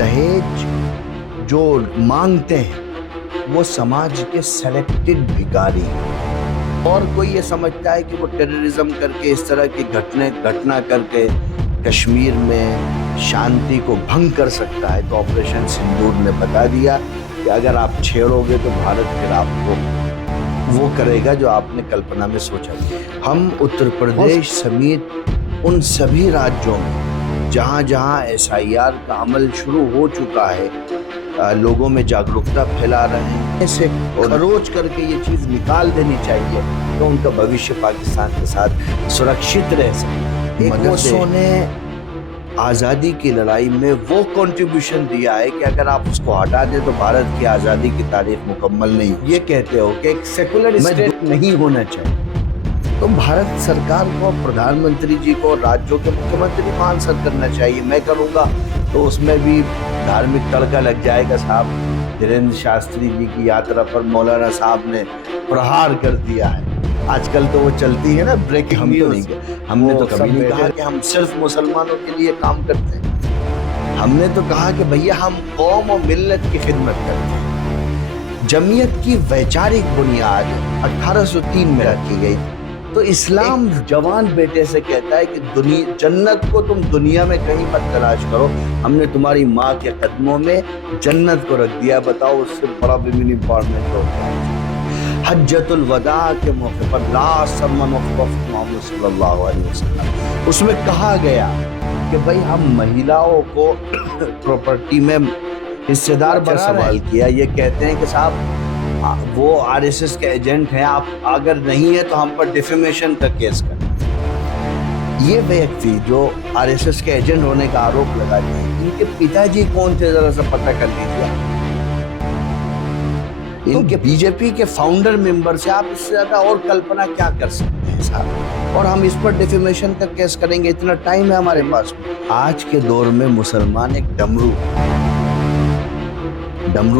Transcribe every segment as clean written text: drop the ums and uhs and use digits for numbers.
दहेज जो मांगते हैं वो समाज के सेलेक्टेड भिखारी हैं। और कोई ये समझता है कि वो टेररिज्म करके इस तरह की घटना करके कश्मीर में शांति को भंग कर सकता है, तो ऑपरेशन सिंदूर ने बता दिया कि अगर आप छेड़ोगे तो भारत फिर आपको वो करेगा जो आपने कल्पना में सोचा। हम उत्तर प्रदेश समेत उन सभी राज्यों में जहां जहां SIR का अमल शुरू हो चुका है, लोगों में जागरूकता फैला रहे हैं, इसे खरोच करके ये चीज निकाल देनी चाहिए तो उनका भविष्य पाकिस्तान के साथ सुरक्षित रह सके। मदरसों ने आज़ादी की लड़ाई में वो कंट्रीब्यूशन दिया है कि अगर आप उसको हटा दें तो भारत की आज़ादी की तारीख मुकम्मल नहीं। ये कहते हो कि एक सेकुलर स्टेट नहीं होना चाहिए, तो भारत सरकार को, प्रधानमंत्री जी को, राज्यों के मुख्यमंत्री को आंसर करना चाहिए। मैं करूँगा तो उसमें भी धार्मिक तड़का लग जाएगा साहब। धीरेन्द्र शास्त्री जी की यात्रा पर मौलाना साहब ने प्रहार कर दिया है। आजकल तो वो चलती है ना ब्रेकिंग न्यूज़। हमने तो कभी नहीं कहा कि हम सिर्फ मुसलमानों के लिए काम करते हैं। हमने तो कहा कि भैया हम कौम और मिल्लत की खिदमत करते हैं। जमीयत की वैचारिक बुनियाद 1803 में रखी गई। तो इस्लाम जवान बेटे से कहता है कि जन्नत को तुम दुनिया में कहीं मत तलाश करो, हमने तुम्हारी माँ के कदमों में जन्नत को रख दिया। बताओ उससे बड़ा विमिन इंपॉर्टेंट होता है। हज्जतुल वदा के मौके पर last sermon of Prophet Muhammad सल्लल्लाहु अलैहि वसल्लम, उसमें कहा गया कि भाई हम महिलाओं को प्रॉपर्टी में हिस्सेदार पर सवाल किया। ये कहते हैं कि साहब वो RSS के एजेंट हैं, आप अगर नहीं है तो हम पर डिफेमेशन का केस करें। ये व्यक्ति जो RSS के एजेंट होने का आरोप लगाते हैं, इनके पिताजी कौन थे जरा सा पता कर लीजिए। इनके बीजेपी के फाउंडर मेंबर से आप इससे ज्यादा और कल्पना क्या कर सकते हैं साहब। और हम इस पर डिफेमेशन का केस करेंगे, इतना टाइम है हमारे पास। आज के दौर में मुसलमान एक डमरू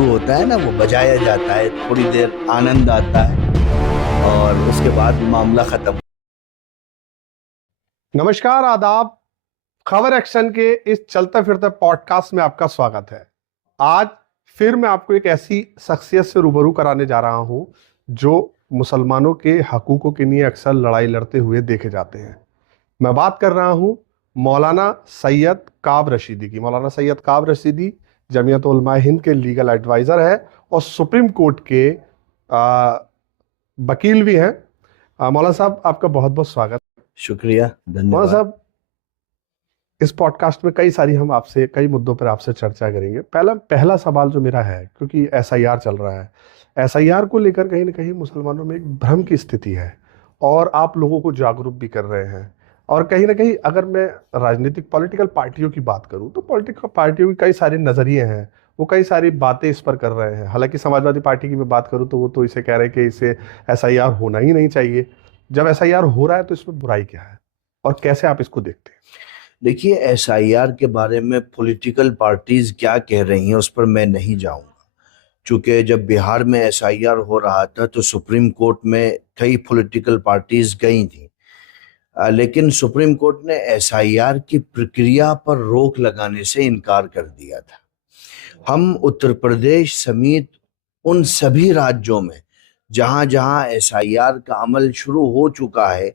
होता है ना, वो बजाया जाता है, थोड़ी देर आनंद आता है और उसके बाद मामला खत्म। नमस्कार, आदाब। खबर एक्शन के इस चलते फिरते पॉडकास्ट में आपका स्वागत है। आज फिर मैं आपको एक ऐसी शख्सियत से रूबरू कराने जा रहा हूं जो मुसलमानों के हकूकों के लिए अक्सर लड़ाई लड़ते हुए देखे जाते हैं। मैं बात कर रहा हूं मौलाना सैयद काब रशीदी की। मौलाना सैयद काब रशीदी जमीयत उलमा हिंद के लीगल एडवाइज़र है और सुप्रीम कोर्ट के वकील भी हैं। मौलाना साहब, आपका बहुत बहुत स्वागत। शुक्रिया, धन्यवाद। मौलाना साहब, इस पॉडकास्ट में हम आपसे कई मुद्दों पर आपसे चर्चा करेंगे। पहला सवाल जो मेरा है, क्योंकि SIR चल रहा है, SIR को लेकर कहीं ना कहीं मुसलमानों में एक भ्रम की स्थिति है और आप लोगों को जागरूक भी कर रहे हैं। और कहीं ना कहीं अगर मैं राजनीतिक पॉलिटिकल पार्टियों की बात करूं तो पॉलिटिकल पार्टियों की कई सारे नज़रिए हैं, वो कई सारी बातें इस पर कर रहे हैं। हालांकि समाजवादी पार्टी की मैं बात करूं तो वो तो इसे कह रहे हैं कि इसे SIR होना ही नहीं चाहिए। जब SIR हो रहा है तो इसमें बुराई क्या है और कैसे आप इसको देखते हैं? देखिए, SIR के बारे में पॉलिटिकल पार्टीज क्या कह रही हैं उस पर मैं नहीं जाऊंगा, क्योंकि जब बिहार में SIR हो रहा था तो सुप्रीम कोर्ट में कई पॉलिटिकल पार्टीज गई थी, लेकिन सुप्रीम कोर्ट ने SIR की प्रक्रिया पर रोक लगाने से इनकार कर दिया था। हम उत्तर प्रदेश समेत उन सभी राज्यों में जहां जहां SIR का अमल शुरू हो चुका है,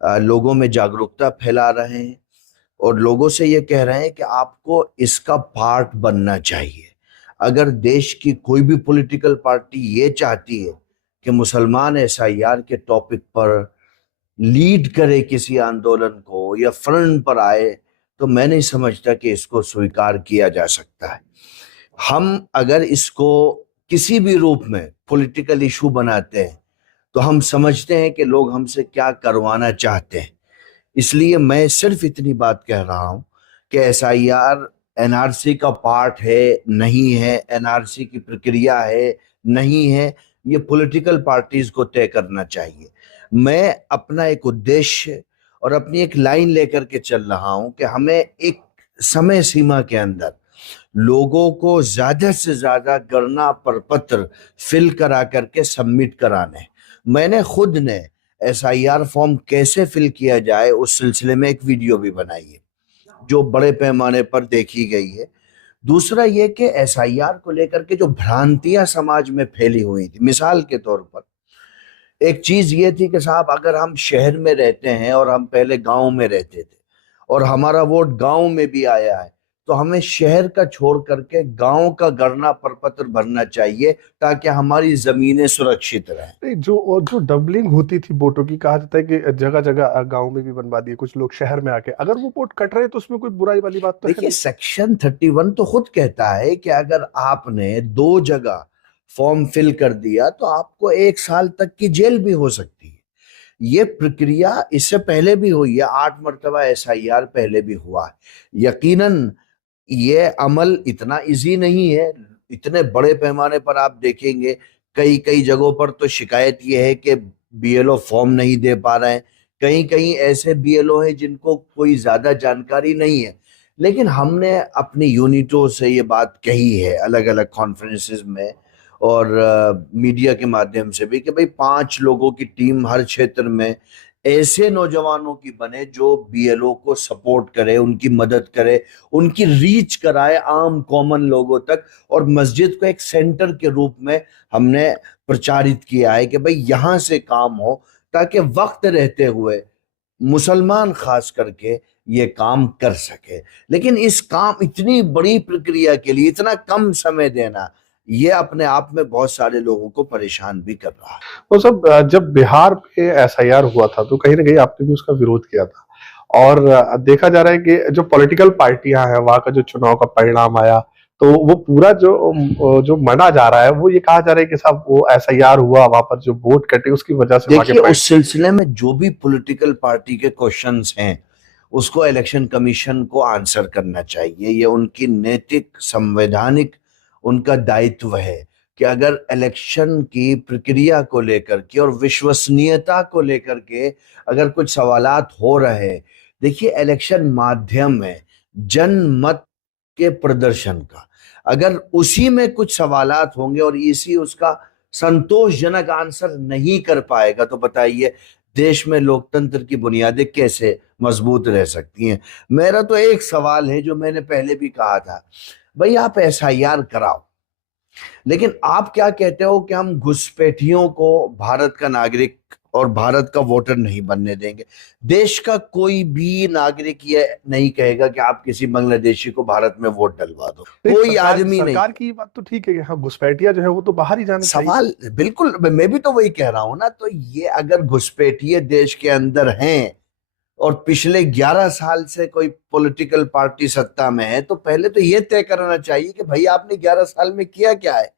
लोगों में जागरूकता फैला रहे हैं और लोगों से ये कह रहे हैं कि आपको इसका पार्ट बनना चाहिए। अगर देश की कोई भी पॉलिटिकल पार्टी ये चाहती है कि मुसलमान SIR के टॉपिक पर लीड करे किसी आंदोलन को या फ्रंट पर आए, तो मैं नहीं समझता कि इसको स्वीकार किया जा सकता है। हम अगर इसको किसी भी रूप में पॉलिटिकल इशू बनाते हैं तो हम समझते हैं कि लोग हमसे क्या करवाना चाहते हैं। इसलिए मैं सिर्फ इतनी बात कह रहा हूं कि SIR NRC का पार्ट है, नहीं है, NRC की प्रक्रिया है, नहीं है, ये पॉलिटिकल पार्टीज को तय करना चाहिए। मैं अपना एक उद्देश्य और अपनी एक लाइन लेकर के चल रहा हूं कि हमें एक समय सीमा के अंदर लोगों को ज्यादा से ज्यादा गणना प्रपत्र फिल करा करके सबमिट कराने। मैंने खुद ने SIR फॉर्म कैसे फिल किया जाए उस सिलसिले में एक वीडियो भी बनाई है जो बड़े पैमाने पर देखी गई है। दूसरा ये कि एसआईआर को लेकर के जो भ्रांतियां समाज में फैली हुई थी, मिसाल के तौर पर एक चीज ये थी कि साहब अगर हम शहर में रहते हैं और हम पहले गांव में रहते थे और हमारा वोट गांव में भी आया है, तो हमें शहर का छोड़ करके गांव का गणना प्रपत्र भरना चाहिए ताकि हमारी जमीनें सुरक्षित रहें। नहीं, जो डबलिंग होती थी वोटों की, कहा जाता है कि जगह जगह गांव में भी बनवा दिए कुछ लोग शहर में आके, अगर वो वोट कट रहे हैं तो उसमें कोई बुराई वाली बात तो है देखिए नहीं। सेक्शन 31 तो खुद कहता है कि अगर आपने 2 जगह फॉर्म फिल कर दिया तो आपको 1 साल तक की जेल भी हो सकती है। ये प्रक्रिया इससे पहले भी हुई है, 8 मरतबा एसआईआर पहले भी हुआ है। यकीनन ये अमल इतना इजी नहीं है। इतने बड़े पैमाने पर आप देखेंगे कई कई जगहों पर तो शिकायत ये है कि बीएलओ फॉर्म नहीं दे पा रहे हैं, कहीं कहीं ऐसे बीएलओ हैं जिनको कोई ज्यादा जानकारी नहीं है। लेकिन हमने अपनी यूनिटों से ये बात कही है अलग अलग कॉन्फ्रेंसेस में और मीडिया के माध्यम से भी कि भाई 5 लोगों की टीम हर क्षेत्र में ऐसे नौजवानों की बने जो बीएलओ को सपोर्ट करे, उनकी मदद करे, उनकी रीच कराए आम कॉमन लोगों तक। और मस्जिद को एक सेंटर के रूप में हमने प्रचारित किया है कि भाई यहां से काम हो ताकि वक्त रहते हुए मुसलमान खास करके ये काम कर सके। लेकिन इस काम इतनी बड़ी प्रक्रिया के लिए इतना कम समय देना ये अपने आप में बहुत सारे लोगों को परेशान भी कर रहा है। वो सब जब बिहार में एसआईआर हुआ था तो कहीं ना कहीं आपने भी उसका विरोध किया था, और देखा जा रहा है कि जो पॉलिटिकल पार्टियां हैं वहां का जो चुनाव का परिणाम आया, तो वो पूरा जो जो मना जा रहा है वो ये कहा जा रहा है कि साहब वो एसआईआर हुआ, वहां पर जो वोट कटे उसकी वजह से वहां के देखिए उस सिलसिले में जो भी पॉलिटिकल पार्टी के क्वेश्चंस हैं उसको इलेक्शन कमीशन को आंसर करना चाहिए। ये उनकी नैतिक संवैधानिक उनका दायित्व है कि अगर इलेक्शन की प्रक्रिया को लेकर के और विश्वसनीयता को लेकर के अगर कुछ सवालात हो रहे हैं। देखिए इलेक्शन माध्यम है जनमत के प्रदर्शन का, अगर उसी में कुछ सवालात होंगे और इसी उसका संतोषजनक आंसर नहीं कर पाएगा तो बताइए देश में लोकतंत्र की बुनियादें कैसे मजबूत रह सकती हैं। मेरा तो एक सवाल है जो मैंने पहले भी कहा था, भाई आप एसआईआर कराओ, लेकिन आप क्या कहते हो कि हम घुसपैठियों को भारत का नागरिक और भारत का वोटर नहीं बनने देंगे। देश का कोई भी नागरिक ये नहीं कहेगा कि आप किसी बांग्लादेशी को भारत में वोट डलवा दो, कोई आदमी नहीं। सरकार की बात तो ठीक है कि हाँ घुसपैठिया जो है वो तो बाहर ही जाना चाहिए। सवाल बिल्कुल मैं भी तो वही कह रहा हूं ना। तो ये अगर घुसपैठिए देश के अंदर हैं और पिछले 11 साल से कोई पॉलिटिकल पार्टी सत्ता में है तो पहले तो ये तय करना चाहिए कि भाई आपने 11 साल में किया क्या है।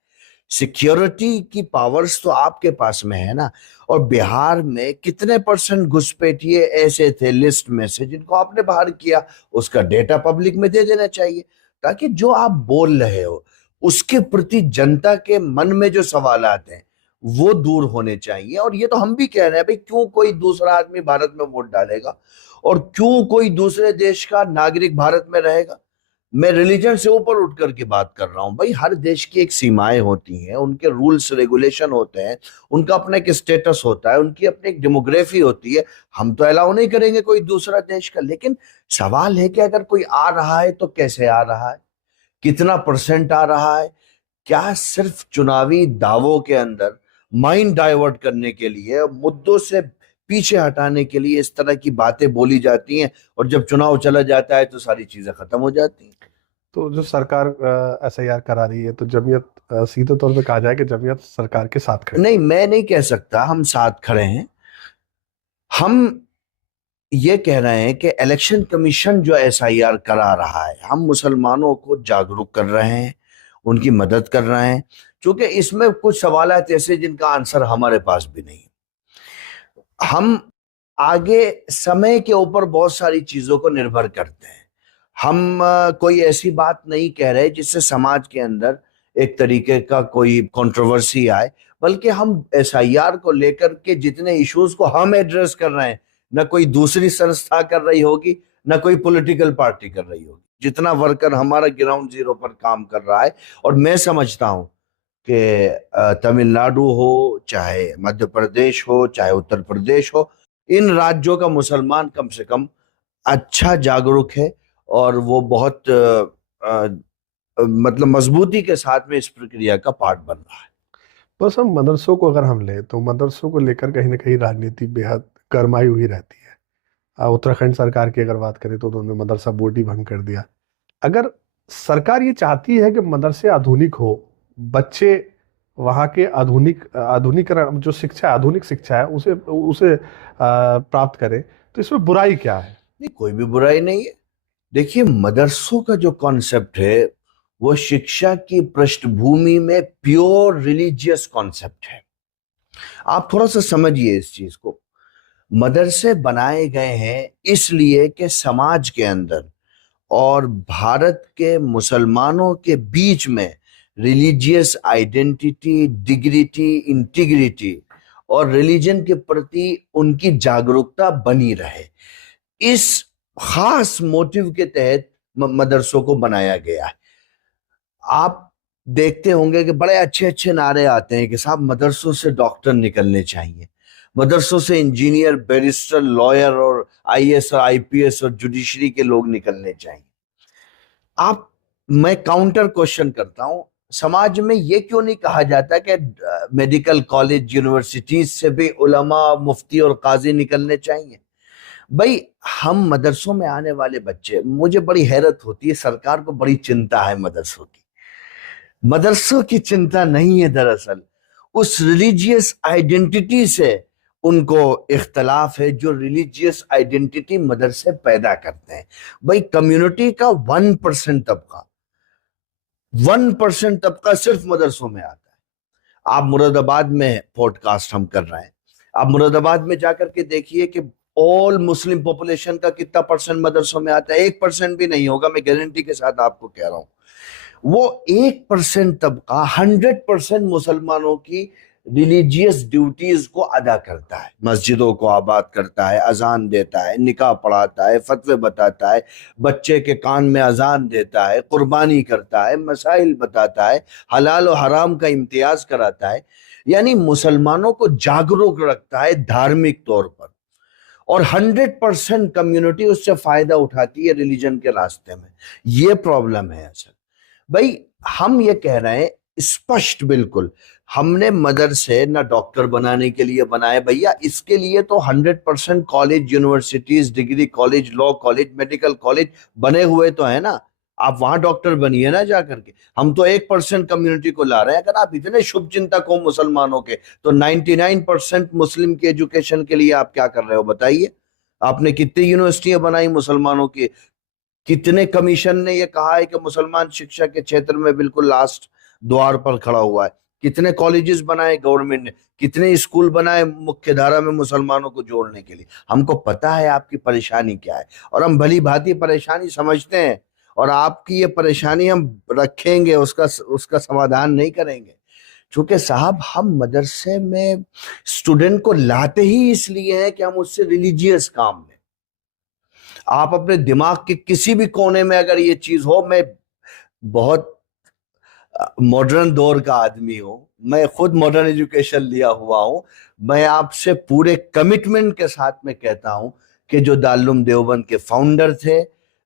सिक्योरिटी की पावर्स तो आपके पास में है ना। और बिहार में कितने % घुसपैठिए ऐसे थे लिस्ट में से जिनको आपने बाहर किया, उसका डेटा पब्लिक में दे देना चाहिए ताकि जो आप बोल रहे हो उसके प्रति जनता के मन में जो सवालात हैं वो दूर होने चाहिए। और ये तो हम भी कह रहे हैं भाई क्यों कोई दूसरा आदमी भारत में वोट डालेगा और क्यों कोई दूसरे देश का नागरिक भारत में रहेगा। मैं रिलीजन से ऊपर उठ करके बात कर रहा हूं भाई। हर देश की एक सीमाएं होती हैं, उनके रूल्स रेगुलेशन होते हैं, उनका अपना एक स्टेटस होता है, उनकी अपनी एक डेमोग्राफी होती है। हम तो अलाउ नहीं करेंगे कोई दूसरा देश का। लेकिन सवाल है कि अगर कोई आ रहा है तो कैसे आ रहा है, कितना % आ रहा है। क्या सिर्फ चुनावी दावों के अंदर माइंड डाइवर्ट करने के लिए, मुद्दों से पीछे हटाने के लिए इस तरह की बातें बोली जाती हैं और जब चुनाव चला जाता है तो सारी चीजें खत्म हो जाती हैं। तो जो सरकार एसआईआर करा रही है तो जमीयत, सीधे तौर पे कहा जाए कि जमीयत सरकार के साथ खड़ी है। नहीं मैं नहीं कह सकता हम साथ खड़े हैं। हम ये कह रहे हैं कि इलेक्शन कमीशन जो एसआईआर करा रहा है हम मुसलमानों को जागरूक कर रहे हैं, उनकी मदद कर रहे हैं, क्योंकि इसमें कुछ सवालात ऐसे जिनका आंसर हमारे पास भी नहीं। हम आगे समय के ऊपर बहुत सारी चीजों को निर्भर करते हैं। हम कोई ऐसी बात नहीं कह रहे जिससे समाज के अंदर एक तरीके का कोई कंट्रोवर्सी आए, बल्कि हम एसआईआर को लेकर के जितने इश्यूज को हम एड्रेस कर रहे हैं ना कोई दूसरी संस्था कर रही होगी ना कोई पॉलिटिकल पार्टी कर रही होगी। जितना वर्कर हमारा ग्राउंड जीरो पर काम कर रहा है, और मैं समझता हूं कि तमिलनाडु हो चाहे मध्य प्रदेश हो चाहे उत्तर प्रदेश हो, इन राज्यों का मुसलमान कम से कम अच्छा जागरूक है और वो बहुत मतलब मजबूती के साथ में इस प्रक्रिया का पार्ट बन रहा है। बस हम मदरसों को अगर हम लें तो मदरसों को लेकर कहीं ना कहीं राजनीति बेहद गरमाई हुई रहती है। उत्तराखंड सरकार की अगर बात करें तो उन्होंने मदरसा बोर्ड ही भंग कर दिया। अगर सरकार ये चाहती है कि मदरसे आधुनिक हो, बच्चे वहाँ के आधुनिकरण जो शिक्षा आधुनिक शिक्षा है उसे उसे प्राप्त करें, तो इसमें बुराई क्या है? नहीं, कोई भी बुराई नहीं है। देखिए, मदरसों का जो कॉन्सेप्ट है वो शिक्षा की पृष्ठभूमि में प्योर रिलीजियस कॉन्सेप्ट है। आप थोड़ा सा समझिए इस चीज को। मदरसे बनाए गए हैं इसलिए कि समाज के अंदर और भारत के मुसलमानों के बीच में रिलीजियस आइडेंटिटी, डिग्निटी, इंटीग्रिटी और रिलीजन के प्रति उनकी जागरूकता बनी रहे। इस खास मोटिव के तहत मदरसों को बनाया गया है। आप देखते होंगे कि बड़े अच्छे अच्छे नारे आते हैं कि साहब मदरसों से डॉक्टर निकलने चाहिए, मदरसों से इंजीनियर, बैरिस्टर, लॉयर और आईएएस और आईपीएस और जुडिशरी के लोग निकलने चाहिए। आप मैं काउंटर क्वेश्चन करता हूं, समाज में ये क्यों नहीं कहा जाता कि मेडिकल कॉलेज, यूनिवर्सिटीज से भी उलमा, मुफ्ती और काजी निकलने चाहिए? भाई, हम मदरसों में आने वाले बच्चे, मुझे बड़ी हैरत होती है, सरकार को बड़ी चिंता है मदरसों की। मदरसों की चिंता नहीं है, दरअसल उस रिलीजियस आइडेंटिटी से उनको इख्तलाफ है जो रिलीजियस आइडेंटिटी मदरसे पैदा करते हैं। भाई, कम्युनिटी का 1% तबका सिर्फ मदरसों में आता है। आप मुरादाबाद में पॉडकास्ट हम कर रहे हैं, आप मुरादाबाद में जाकर के देखिए कि ऑल मुस्लिम पॉपुलेशन का कितना परसेंट मदरसों में आता है। 1% भी नहीं होगा, मैं गारंटी के साथ आपको कह रहा हूं। वो 1% तबका 100% मुसलमानों की रिलीजियस ड्यूटीज को अदा करता है, मस्जिदों को आबाद करता है, अजान देता है, निकाह पढ़ाता है, फतवे बताता है, बच्चे के कान में अजान देता है, कुर्बानी करता है, मसाइल बताता है, हलाल और हराम का इम्तियाज कराता है। यानी मुसलमानों को जागरूक रखता है धार्मिक तौर पर, और 100% कम्युनिटी उससे फायदा उठाती है रिलीजन के रास्ते में। ये प्रॉब्लम है असल। भाई, हम ये कह रहे हैं स्पष्ट बिल्कुल, हमने मदरसे ना डॉक्टर बनाने के लिए बनाए भैया, इसके लिए तो 100% college, universities, degree college, law college, medical college बने हुए तो है ना। आप वहां डॉक्टर बनिए ना जाकर के। हम तो 1% कम्युनिटी को ला रहे हैं। अगर आप इतने शुभ चिंतक हो मुसलमानों के, तो 99% मुस्लिम के एजुकेशन के लिए आप क्या कर रहे हो बताइए? आपने कितनी यूनिवर्सिटियां बनाई मुसलमानों की? कितने कमीशन ने यह कहा है कि मुसलमान शिक्षा के क्षेत्र में बिल्कुल लास्ट द्वार पर खड़ा हुआ है? कितने कॉलेजेस बनाए गवर्नमेंट ने? कितने स्कूल बनाए मुख्य धारा में मुसलमानों को जोड़ने के लिए? हमको पता है आपकी परेशानी क्या है, और हम भली भांति परेशानी समझते हैं, और आपकी ये परेशानी हम रखेंगे, उसका समाधान नहीं करेंगे। क्योंकि साहब, हम मदरसे में स्टूडेंट को लाते ही इसलिए है कि हम उससे रिलीजियस काम में। आप अपने दिमाग के किसी भी कोने में अगर ये चीज हो, मैं बहुत मॉडर्न दौर का आदमी हूं, मैं खुद मॉडर्न एजुकेशन लिया हुआ हूं, मैं आपसे पूरे कमिटमेंट के साथ में कहता हूं कि जो दारुल देवबंद के फाउंडर थे,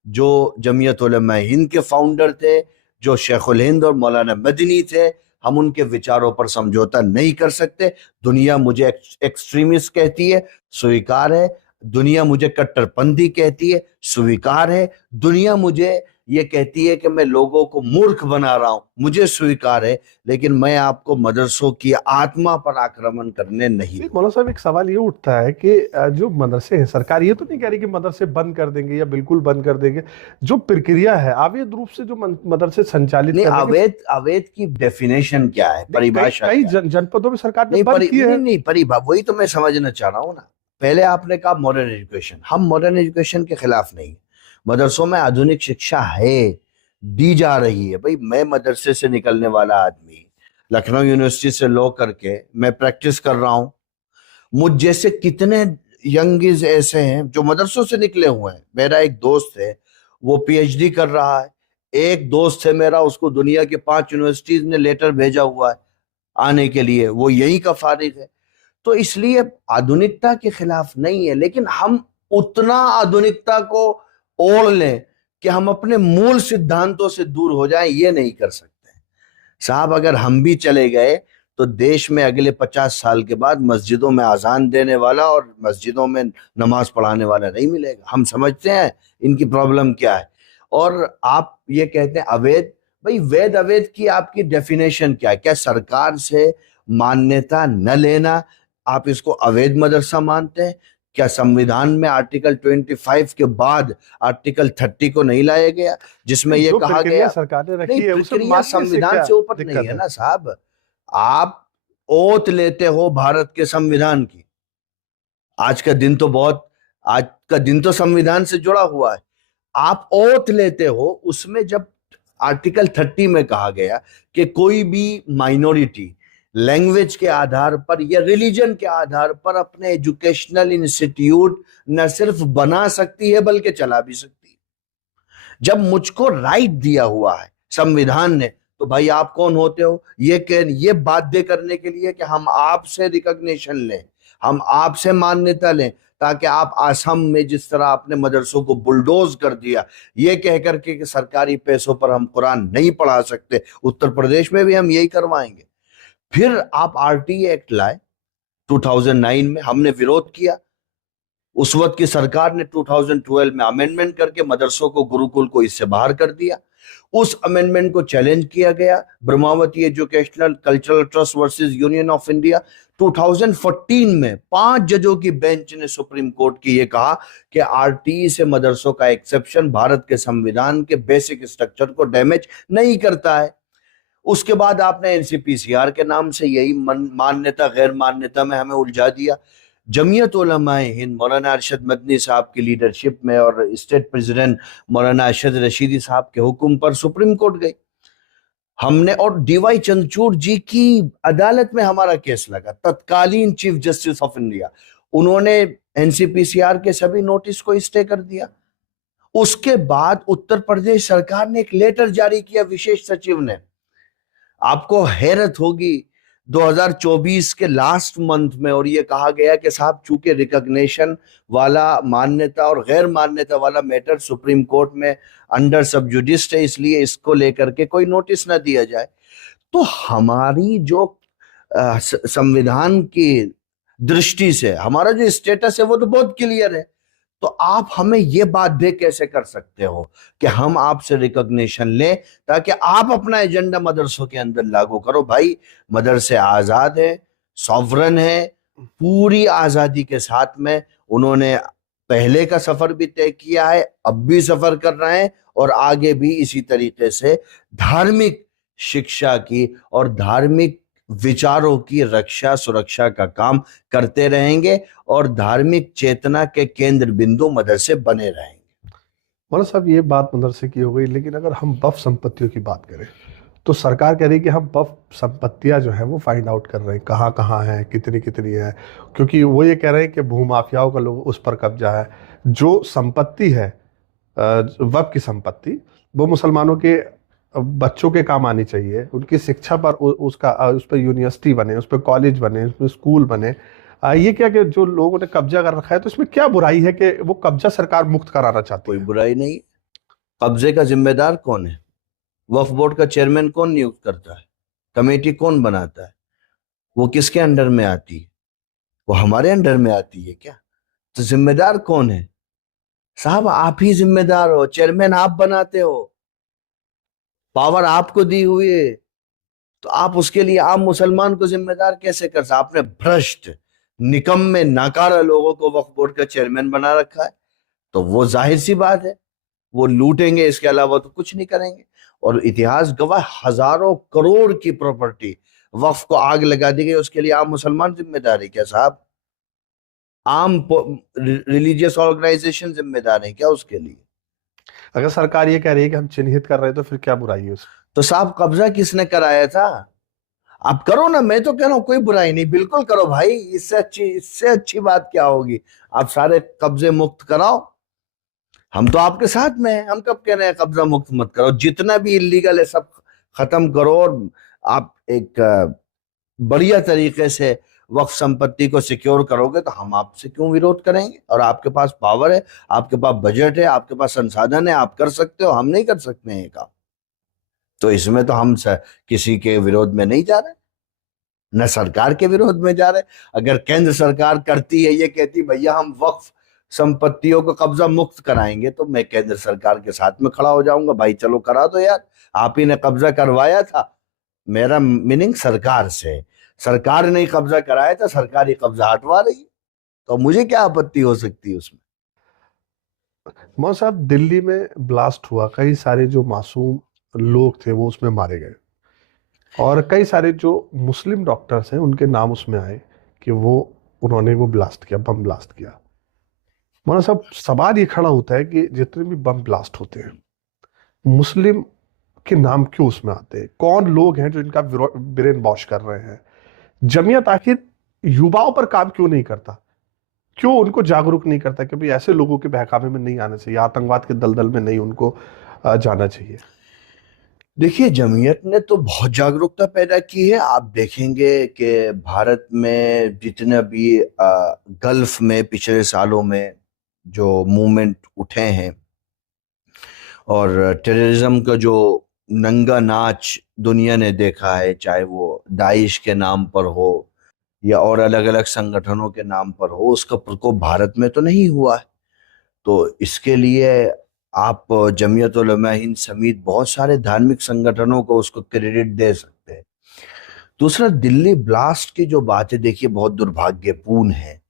जो जमीयत उलमा हिंद के फाउंडर थे, जो शेखुल हिंद और मौलाना मदनी थे, हम उनके विचारों पर समझौता नहीं कर सकते। दुनिया मुझे एक्सट्रीमिस्ट कहती है, स्वीकार है। दुनिया मुझे कट्टरपंथी कहती है, स्वीकार है। दुनिया मुझे ये कहती है कि मैं लोगों को मूर्ख बना रहा हूं, मुझे स्वीकार है। लेकिन मैं आपको मदरसों की आत्मा पर आक्रमण करने नहीं दूंगा। मौलाना साहब, एक सवाल ये उठता है कि जो मदरसे हैं, सरकार ये तो नहीं कह रही कि मदरसे बंद कर देंगे या बिल्कुल बंद कर देंगे। जो प्रक्रिया है, अवैध रूप से जो मदरसे संचालित नहीं, कर रहे हैं, अवैध की डेफिनेशन क्या है, परिभाषा कई क्या है? जनपदों में सरकार ने नहीं, बंद किए हैं। नहीं, वही तो मैं समझना चाह रहा हूँ ना। पहले आपने कहा मॉडर्न एजुकेशन, हम मॉडर्न एजुकेशन के खिलाफ नहीं। मदरसों में आधुनिक शिक्षा है, दी जा रही है। भाई, मैं मदरसे से निकलने वाला आदमी, लखनऊ यूनिवर्सिटी से लॉ करके मैं प्रैक्टिस कर रहा हूं। मुझ जैसे कितने यंगीज ऐसे हैं जो मदरसों से निकले हुए हैं। मेरा एक दोस्त है, वो पीएचडी कर रहा है। एक दोस्त है मेरा, उसको दुनिया के 5 यूनिवर्सिटीज ने लेटर भेजा हुआ है आने के लिए, वो यही का फारिग है। तो इसलिए आधुनिकता के खिलाफ नहीं है, लेकिन हम उतना आधुनिकता को ओढ़ लें कि हम अपने मूल सिद्धांतों से दूर हो जाएं, ये नहीं कर सकते साहब। अगर हम भी चले गए तो देश में अगले 50 साल के बाद मस्जिदों में अजान देने वाला और मस्जिदों में नमाज पढ़ाने वाला नहीं मिलेगा। हम समझते हैं इनकी प्रॉब्लम क्या है। और आप ये कहते हैं अवैध, भाई वैध अवैध की आपकी डेफिनेशन क्या है? क्या सरकार से मान्यता न लेना आप इसको अवैध मदरसा मानते हैं? क्या संविधान में आर्टिकल 25 के बाद आर्टिकल 30 को नहीं लाया गया जिसमें यह जो कहा प्रक्रिया गया? सरकार ने रखी नहीं, है उसे प्रक्रिया मानने से संविधान क्या से ऊपर नहीं दिक्कत है है? ना साहब। आप ओथ लेते हो भारत के संविधान की। आज का दिन तो बहुत, आज का दिन तो संविधान से जुड़ा हुआ है। आप ओथ लेते हो, उसमें जब आर्टिकल 30 में कहा गया कि कोई भी माइनॉरिटी लैंग्वेज के आधार पर या रिलीजन के आधार पर अपने एजुकेशनल इंस्टीट्यूट न सिर्फ बना सकती है बल्कि चला भी सकती है। जब मुझको राइट दिया हुआ है संविधान ने, तो भाई आप कौन होते हो ये बाध्य करने के लिए कि हम आपसे रिकॉग्निशन लें, हम आपसे मान्यता लें, ताकि आप आसाम में जिस तरह आपने मदरसों को बुलडोज कर दिया ये कह करके कि सरकारी पैसों पर हम कुरान नहीं पढ़ा सकते, उत्तर प्रदेश में भी हम यही करवाएंगे। फिर आप आरटीई एक्ट लाए 2009 में, हमने विरोध किया। उस वक्त की सरकार ने 2012 में अमेंडमेंट करके मदरसों को, गुरुकुल को इससे बाहर कर दिया। उस अमेंडमेंट को चैलेंज किया गया, Brahmavati educational cultural trust versus union of India. 2014 में 5 जजों की बेंच ने सुप्रीम कोर्ट की ये कहा कि आरटीई से मदरसों का एक्सेप्शन भारत के संविधान के बेसिक स्ट्रक्चर को डैमेज नहीं करता है। उसके बाद आपने एनसीपीसीआर के नाम से यही मान्यता गैर मान्यता में हमें उलझा दिया। जमीयत उलमाए हिंद मौलाना अरशद मदनी साहब की लीडरशिप में और स्टेट प्रेसिडेंट मौलाना अरशद रशीदी साहब के हुक्म पर सुप्रीम कोर्ट गई हमने, और डीवाई चंद्रचूड़ जी की अदालत में हमारा केस लगा, तत्कालीन चीफ जस्टिस ऑफ इंडिया। उन्होंने एनसीपीसीआर के सभी नोटिस को स्टे कर दिया। उसके बाद उत्तर प्रदेश सरकार ने एक लेटर जारी किया विशेष सचिव ने। आपको हैरत होगी 2024 के लास्ट मंथ में, और ये कहा गया कि साहब चूंकि रिकॉग्निशन वाला मान्यता और गैर मान्यता वाला मैटर सुप्रीम कोर्ट में अंडर सब जुडिस है, इसलिए इसको लेकर के कोई नोटिस ना दिया जाए। तो हमारी जो संविधान की दृष्टि से हमारा जो स्टेटस है वो तो बहुत क्लियर है। तो आप हमें ये बाध्य कैसे कर सकते हो कि हम आपसे रिकॉग्निशन लें ताकि आप अपना एजेंडा मदरसों के अंदर लागू करो? भाई मदरसे आजाद है, सॉवरन है, पूरी आजादी के साथ में उन्होंने पहले का सफर भी तय किया है, अब भी सफर कर रहे हैं और आगे भी इसी तरीके से धार्मिक शिक्षा की और धार्मिक विचारों की रक्षा सुरक्षा का काम करते रहेंगे और धार्मिक चेतना के केंद्र बिंदु मदरसे बने रहेंगे। मौलाना साहब ये बात मदरसे की हो गई, लेकिन अगर हम वक्फ संपत्तियों की बात करें तो सरकार कह रही है कि हम वक्फ संपत्तियां जो हैं वो फाइंड आउट कर रहे हैं, कहाँ कहाँ हैं, कितनी कितनी है, क्योंकि वो ये कह रहे हैं कि भूमाफियाओं का लोग उस पर कब्जा है। जो संपत्ति है वक्फ की संपत्ति, वो मुसलमानों के बच्चों के काम आनी चाहिए, उनकी शिक्षा पर उसका उस पर यूनिवर्सिटी बने, उस पर कॉलेज बने, उस पर स्कूल बने। ये क्या कि जो लोगों ने कब्जा कर रखा है, तो इसमें क्या बुराई है कि वो कब्जा सरकार मुक्त कराना चाहती है? कोई बुराई नहीं। कब्जे का जिम्मेदार कौन है? वक्फ बोर्ड का चेयरमैन कौन नियुक्त करता है? कमेटी कौन बनाता है? वो किसके अंडर में आती है? वो हमारे अंडर में आती है क्या? तो जिम्मेदार कौन है? साहब आप ही जिम्मेदार हो, चेयरमैन आप बनाते हो, पावर आपको दी हुई है, तो आप उसके लिए आम मुसलमान को जिम्मेदार कैसे कर सकते? आपने भ्रष्ट निकम्मे नाकारा लोगों को वक्फ बोर्ड का चेयरमैन बना रखा है, तो वो जाहिर सी बात है वो लूटेंगे, इसके अलावा तो कुछ नहीं करेंगे। और इतिहास गवाह हजारों करोड़ की प्रॉपर्टी वक्फ को आग लगा दी गई, उसके लिए आम मुसलमान जिम्मेदार है क्या साहब? आम रिलीजियस ऑर्गेनाइजेशन जिम्मेदार है क्या उसके लिए? अगर सरकार ये कह रही है कि हम चिन्हित कर रहे हैं तो फिर क्या बुराई है उसमें? तो साहब कब्जा किसने कराया था? आप करो ना, मैं तो कह रहा हूं कोई बुराई नहीं, बिल्कुल करो भाई, इससे अच्छी बात क्या होगी? आप सारे कब्जे मुक्त कराओ, हम तो आपके साथ में हैं। हम कब कह रहे हैं कब्जा मुक्त मत करो? जितना भी इलीगल है सब खत्म करो और आप एक बढ़िया तरीके से वक्फ संपत्ति को सिक्योर करोगे तो हम आपसे क्यों विरोध करेंगे? और आपके पास पावर है, आपके पास बजट है, आपके पास संसाधन है, आप कर सकते हो, हम नहीं कर सकते हैं ये काम। तो इसमें तो हम किसी के विरोध में नहीं जा रहे, न सरकार के विरोध में जा रहे। अगर केंद्र सरकार करती है, ये कहती भैया हम वक्फ संपत्तियों को कब्जा मुक्त कराएंगे, तो मैं केंद्र सरकार के साथ में खड़ा हो जाऊंगा, भाई चलो करा दो यार, आप ही ने कब्जा करवाया था। मेरा मीनिंग सरकार से, सरकार ने कब्जा कराया था, सरकार ही कब्जा हटवा रही है, तो मुझे क्या आपत्ति हो सकती है उसमें? मौन साहब, दिल्ली में ब्लास्ट हुआ, कई सारे जो मासूम लोग थे वो उसमें मारे गए, और कई सारे जो मुस्लिम डॉक्टर्स हैं उनके नाम उसमें आए कि उन्होंने वो ब्लास्ट किया, बम ब्लास्ट किया। मौलाना साहब, सवाल ये खड़ा होता है कि जितने भी बम ब्लास्ट होते हैं, मुस्लिम के नाम क्यों उसमें आते हैं? कौन लोग हैं जो इनका ब्रेन वॉश कर रहे हैं? जमीयत आखिर युवाओं पर काम क्यों नहीं करता? क्यों उनको जागरूक नहीं करता कि भाई ऐसे लोगों के बहकावे में नहीं आना चाहिए, आतंकवाद के दलदल में नहीं उनको जाना चाहिए? देखिए, जमीयत ने तो बहुत जागरूकता पैदा की है। आप देखेंगे कि भारत में जितने भी गल्फ में पिछले सालों में जो मूवमेंट उठे हैं और टेररिज्म का जो नंगा नाच दुनिया ने देखा है, चाहे वो दाइश के नाम पर हो या और अलग अलग संगठनों के नाम पर हो, उसका प्रकोप भारत में तो नहीं हुआ है। तो इसके लिए आप जमीयत उलमा हिंद समेत बहुत सारे धार्मिक संगठनों को उसको क्रेडिट दे सकते हैं। दूसरा, दिल्ली ब्लास्ट की जो बात है, देखिए बहुत दुर्भाग्यपूर्ण है,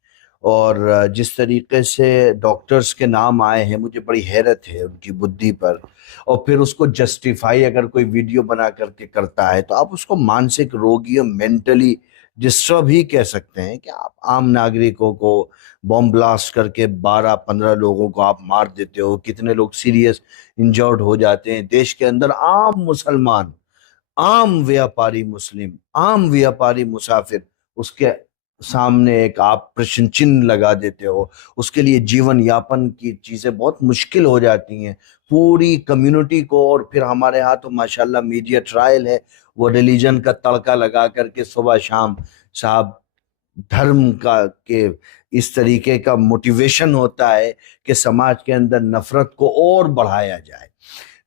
और जिस तरीके से डॉक्टर्स के नाम आए हैं, मुझे बड़ी हैरत है उनकी बुद्धि पर। और फिर उसको जस्टिफाई अगर कोई वीडियो बना करके करता है, तो आप उसको मानसिक रोगी और मेंटली डिस्टर्ब ही कह सकते हैं कि आप आम नागरिकों को बॉम्ब ब्लास्ट करके 12-15 लोगों को आप मार देते हो, कितने लोग सीरियस इंजर्ड हो जाते हैं। देश के अंदर आम मुसलमान, आम व्यापारी मुस्लिम, आम व्यापारी मुसाफिर, उसके सामने एक आप प्रश्न चिन्ह लगा देते हो, उसके लिए जीवन यापन की चीजें बहुत मुश्किल हो जाती हैं पूरी कम्युनिटी को। और फिर हमारे यहाँ तो माशाल्लाह मीडिया ट्रायल है, वो रिलीजन का तड़का लगा करके सुबह शाम साहब धर्म का के इस तरीके का मोटिवेशन होता है कि समाज के अंदर नफरत को और बढ़ाया जाए।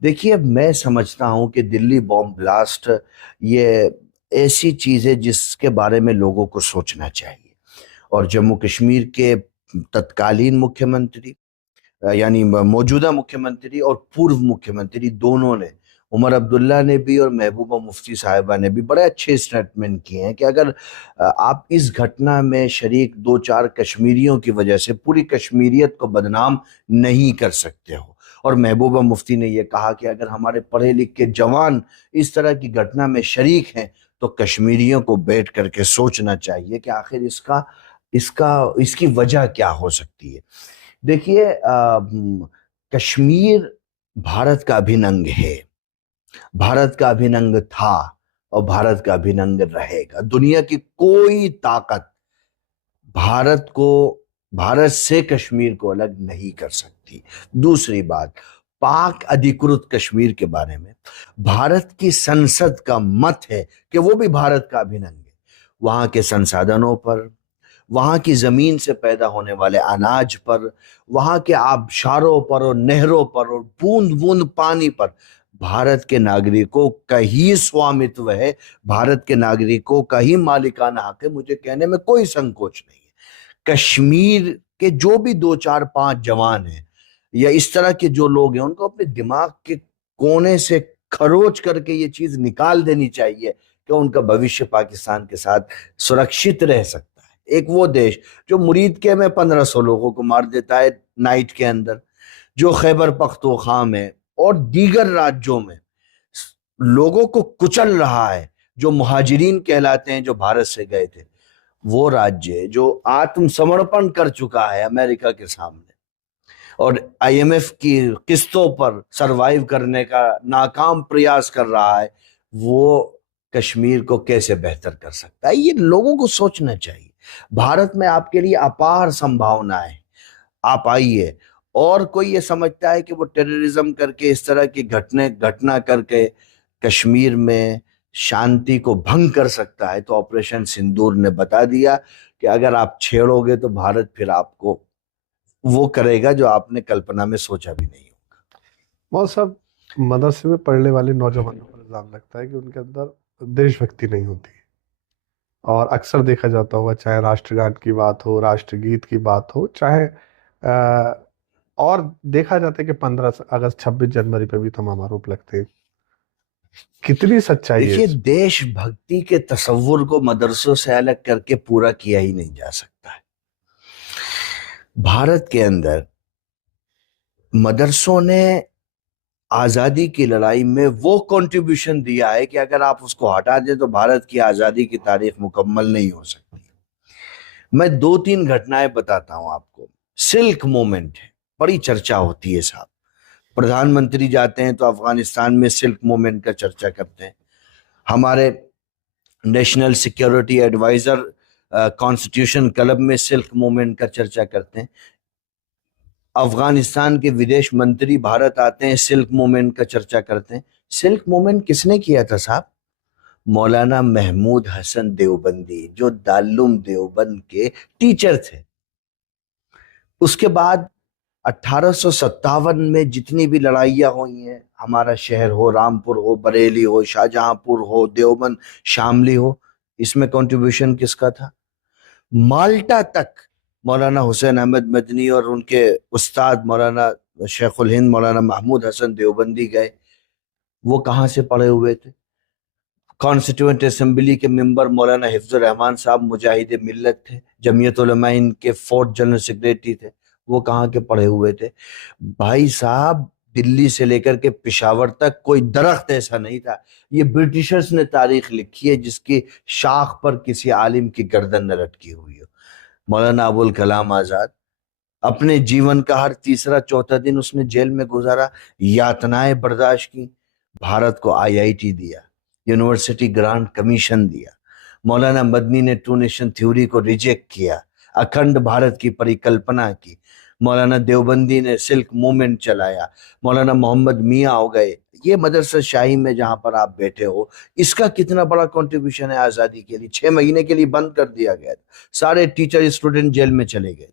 देखिए, मैं समझता हूं कि दिल्ली बॉम्ब ब्लास्ट ये ऐसी चीज है जिसके बारे में लोगों को सोचना चाहिए। और जम्मू कश्मीर के तत्कालीन मुख्यमंत्री, यानी मौजूदा मुख्यमंत्री और पूर्व मुख्यमंत्री, दोनों ने, उमर अब्दुल्ला ने भी और महबूबा मुफ्ती साहिबा ने भी बड़े अच्छे स्टेटमेंट किए हैं कि अगर आप इस घटना में शरीक 2-4 कश्मीरियों की वजह से पूरी कश्मीरियत को बदनाम नहीं कर सकते हो। और महबूबा मुफ्ती ने यह कहा कि अगर हमारे पढ़े लिखे जवान इस तरह की घटना में शरीक हैं, तो कश्मीरियों को बैठ करके सोचना चाहिए कि आखिर इसका इसका इसकी वजह क्या हो सकती है। देखिए, कश्मीर भारत का अभिन्न अंग है, भारत का अभिन्न अंग था और भारत का अभिन्न अंग रहेगा। दुनिया की कोई ताकत भारत को, भारत से कश्मीर को अलग नहीं कर सकती। दूसरी बात, पाक अधिकृत कश्मीर के बारे में भारत की संसद का मत है कि वो भी भारत का अभिन्न अंग है। वहां के संसाधनों पर, वहां की जमीन से पैदा होने वाले अनाज पर, वहां के आबशारों पर और नहरों पर और बूंद बूंद पानी पर भारत के नागरिकों का ही स्वामित्व है, भारत के नागरिकों का ही मालिकाना हक है। मुझे कहने में कोई संकोच नहीं है। कश्मीर के जो भी 2-4-5 जवान हैं या इस तरह के जो लोग हैं, उनको अपने दिमाग के कोने से खरोच करके ये चीज निकाल देनी चाहिए कि उनका भविष्य पाकिस्तान के साथ सुरक्षित रह सकता है। एक वो देश जो मुरीद के में 1500 लोगों को मार देता है नाइट के अंदर, जो खैबर पख्तूनख्वा में और दीगर राज्यों में लोगों को कुचल रहा है, जो मुहाजिरीन कहलाते हैं, जो भारत से गए थे, वो राज्य जो आत्मसमर्पण कर चुका है अमेरिका के सामने और आईएमएफ की किस्तों पर सरवाइव करने का नाकाम प्रयास कर रहा है, वो कश्मीर को कैसे बेहतर कर सकता है? ये लोगों को सोचना चाहिए। भारत में आपके लिए अपार संभावनाएं, आप आइए। और कोई ये समझता है कि वो टेररिज्म करके इस तरह की घटना करके कश्मीर में शांति को भंग कर सकता है, तो ऑपरेशन सिंदूर ने बता दिया कि अगर आप छेड़ोगे तो भारत फिर आपको वो करेगा जो आपने कल्पना में सोचा भी नहीं होगा। बहुत सब मदरसे में पढ़ने वाले नौजवानों पर इल्जाम लगता है कि उनके अंदर देशभक्ति नहीं होती, और अक्सर देखा जाता होगा, चाहे राष्ट्रगान की बात हो, राष्ट्रगीत की बात हो, चाहे और देखा जाता है कि 15 अगस्त 26 जनवरी पे भी तमाम आरोप लगते हैं। कितनी सच्चाई है देखिए, इसमें? देशभक्ति के तस्वुर को मदरसों से अलग करके पूरा किया ही नहीं जा सकता है। भारत के अंदर मदरसों ने आजादी की लड़ाई में वो कंट्रीब्यूशन दिया है कि अगर आप उसको हटा दें तो भारत की आजादी की तारीख मुकम्मल नहीं हो सकती। मैं 2-3 घटनाएं बताता हूं आपको। सिल्क मूवमेंट है, बड़ी चर्चा होती है साहब। प्रधानमंत्री जाते हैं तो अफगानिस्तान में सिल्क मूवमेंट का चर्चा करते हैं। हमारे national security adviser Constitution Club में सिल्क मूवमेंट का चर्चा करते हैं। अफगानिस्तान के विदेश मंत्री भारत आते हैं, सिल्क मूवमेंट का चर्चा करते हैं। सिल्क मूवमेंट किसने किया था साहब? मौलाना महमूद हसन देवबंदी, जो दारुल देवबंद के टीचर थे। उसके बाद 1857 में जितनी भी लड़ाइयाँ हुई हैं, हमारा शहर हो, रामपुर हो, बरेली हो, शाहजहांपुर हो, देवबंद, शामली हो, इसमें कंट्रीब्यूशन किसका था? माल्टा तक मौलाना हुसैन अहमद मदनी और उनके उस्ताद मौलाना शेखुल हिंद मौलाना महमूद हसन देवबंदी गए। वो कहाँ से पढ़े हुए थे? कॉन्स्टिट्यूएंट असेंबली के मेंबर मौलाना हिफ्जुर रहमान साहब मुजाहिद मिल्लत थे, जमीयत उलमा हिंद के 4th जनरल सेक्रेटरी थे। वो कहाँ के पढ़े हुए थे? भाई साहब, दिल्ली से लेकर के पेशावर तक कोई दरख्त ऐसा नहीं था। ये ब्रिटिशर्स ने तारीख लिखी है जिसकी शाख पर किसी आलिम की गर्दन न लटकी हुई हो। मौलाना अबुल कलाम आजाद, अपने जीवन का हर तीसरा चौथा दिन उसने जेल में गुजारा, यातनाएं बर्दाश्त की, भारत को आईआईटी दिया, यूनिवर्सिटी ग्रांट कमीशन दिया। मौलाना मदनी ने 2 नेशन थ्योरी को रिजेक्ट किया, अखंड भारत की परिकल्पना की। मौलाना देवबंदी ने सिल्क मूवमेंट चलाया। मौलाना मोहम्मद मियाँ हो गए। ये मदरसा शाही में जहां पर आप बैठे हो, इसका कितना बड़ा कंट्रीब्यूशन है आजादी के लिए। 6 महीने के लिए बंद कर दिया गया था, सारे टीचर स्टूडेंट जेल में चले गए थे।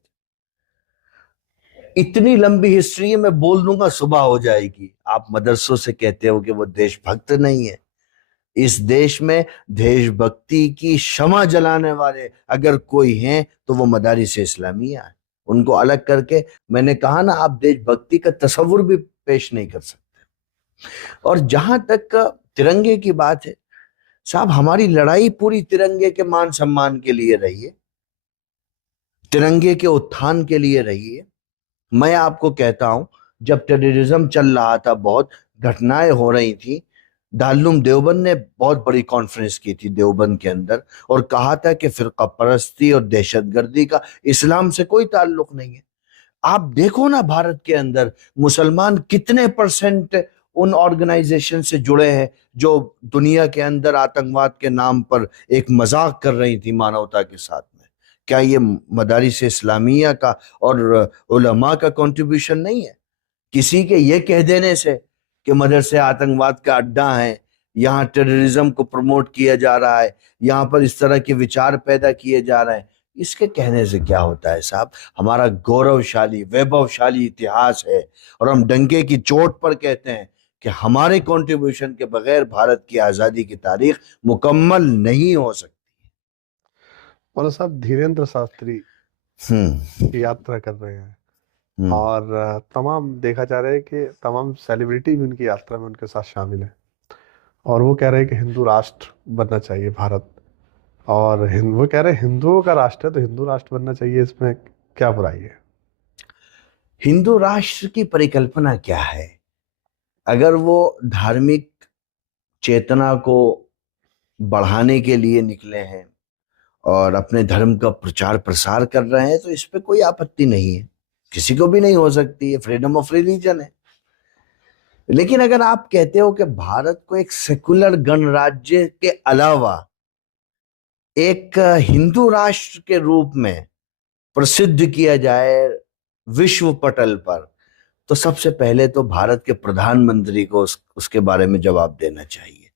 इतनी लंबी हिस्ट्री मैं बोल दूंगा, सुबह हो जाएगी। आप मदरसों से कहते हो कि वो देशभक्त नहीं है। इस देश में देशभक्ति की शमा जलाने वाले अगर कोई हैं तो वो मदारिस इस्लामिया है। उनको अलग करके, मैंने कहा ना, आप देशभक्ति का तस्वुर भी पेश नहीं कर सकते। और जहां तक तिरंगे की बात है साहब, हमारी लड़ाई पूरी तिरंगे के मान सम्मान के लिए रही है, तिरंगे के उत्थान के लिए रही है। मैं आपको कहता हूं, जब टेररिज्म चल रहा था, बहुत घटनाएं हो रही थी, दारुल देवबंद ने बहुत बड़ी कॉन्फ्रेंस की थी देवबंद के अंदर और कहा था कि फिरका परस्ती और दहशतगर्दी का इस्लाम से कोई ताल्लुक नहीं है। आप देखो ना, भारत के अंदर मुसलमान कितने % उन ऑर्गेनाइजेशन से जुड़े हैं जो दुनिया के अंदर आतंकवाद के नाम पर एक मजाक कर रही थी मानवता के साथ में। क्या ये मदारिस इस्लामिया का और उलमा का कंट्रीब्यूशन नहीं है? किसी के ये कह देने से कि मदरसे आतंकवाद का अड्डा है, यहाँ टेररिज्म को प्रमोट किया जा रहा है, यहाँ पर इस तरह के विचार पैदा किए जा रहे हैं, इसके कहने से क्या होता है साहब? हमारा गौरवशाली वैभवशाली इतिहास है और हम डंके की चोट पर कहते हैं कि हमारे कंट्रीब्यूशन के बगैर भारत की आजादी की तारीख मुकम्मल नहीं हो सकती। मौलाना साहब, धीरेन्द्र शास्त्री की यात्रा कर रहे हैं और तमाम देखा जा रहा है कि तमाम सेलिब्रिटी भी उनकी यात्रा में उनके साथ शामिल है, और वो कह रहे हैं कि हिंदू राष्ट्र बनना चाहिए भारत, और वो कह रहे हैं हिंदुओं का राष्ट्र है तो हिंदू राष्ट्र बनना चाहिए, इसमें क्या बुराई है? हिंदू राष्ट्र की परिकल्पना क्या है? अगर वो धार्मिक चेतना को बढ़ाने के लिए निकले हैं और अपने धर्म का प्रचार प्रसार कर रहे हैं तो इस पे कोई आपत्ति नहीं है, किसी को भी नहीं हो सकती है, फ्रीडम ऑफ रिलीजन है। लेकिन अगर आप कहते हो कि भारत को एक सेकुलर गणराज्य के अलावा एक हिंदू राष्ट्र के रूप में प्रसिद्ध किया जाए विश्व पटल पर, तो सबसे पहले तो भारत के प्रधानमंत्री को उसके बारे में जवाब देना चाहिए।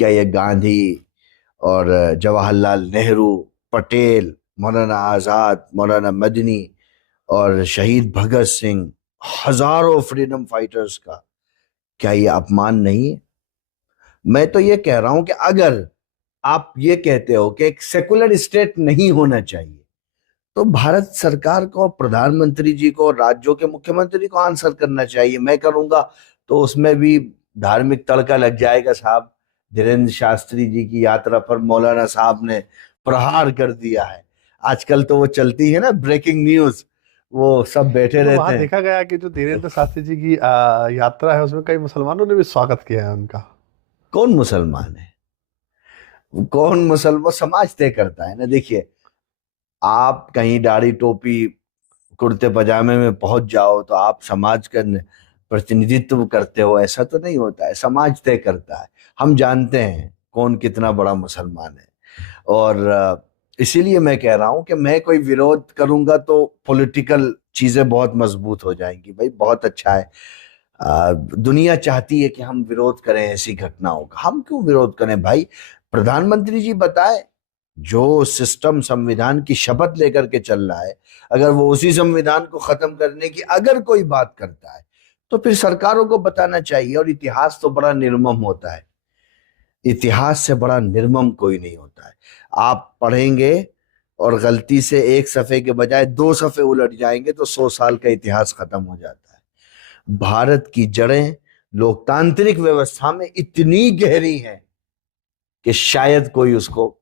क्या ये गांधी और जवाहरलाल नेहरू, पटेल, मौलाना आजाद, मौलाना मदनी और शहीद भगत सिंह, हजारों फ्रीडम फाइटर्स का क्या ये अपमान नहीं है? मैं तो ये कह रहा हूं कि अगर आप ये कहते हो कि एक सेकुलर स्टेट नहीं होना चाहिए, तो भारत सरकार को, प्रधानमंत्री जी को, राज्यों के मुख्यमंत्री को आंसर करना चाहिए। मैं करूंगा तो उसमें भी धार्मिक तड़का लग जाएगा साहब। धीरेन्द्र शास्त्री जी की यात्रा पर मौलाना साहब ने प्रहार कर दिया है। आजकल तो वो चलती है ना ब्रेकिंग न्यूज, वो सब बैठे तो रहते वहां हैं। देखा गया कि जो धीरेन्द्र शास्त्री जी की यात्रा है उसमें कई मुसलमानों ने भी स्वागत किया है उनका। कौन मुसलमान है? कौन मुसलमान? समाज तय करता है ना। देखिए, आप कहीं दाढ़ी टोपी कुर्ते पजामे में पहुंच जाओ तो आप समाज का प्रतिनिधित्व करते हो, ऐसा तो नहीं होता है। समाज तय करता है। हम जानते हैं कौन कितना बड़ा मुसलमान है। और इसीलिए मैं कह रहा हूं कि मैं कोई विरोध करूंगा तो पॉलिटिकल चीजें बहुत मजबूत हो जाएंगी। भाई बहुत अच्छा है, दुनिया चाहती है कि हम विरोध करें ऐसी घटनाओं का। हम क्यों विरोध करें भाई? प्रधानमंत्री जी बताए, जो सिस्टम संविधान की शपथ लेकर के चल रहा है, अगर वो उसी संविधान को खत्म करने की अगर कोई बात करता है तो फिर सरकारों को बताना चाहिए। और इतिहास तो बड़ा निर्मम होता है, इतिहास से बड़ा निर्मम कोई नहीं होता है। आप पढ़ेंगे और गलती से एक सफे के बजाय 2 सफे उलट जाएंगे तो 100 साल का इतिहास खत्म हो जाता है। भारत की जड़ें लोकतांत्रिक व्यवस्था में इतनी गहरी हैं कि शायद कोई उसको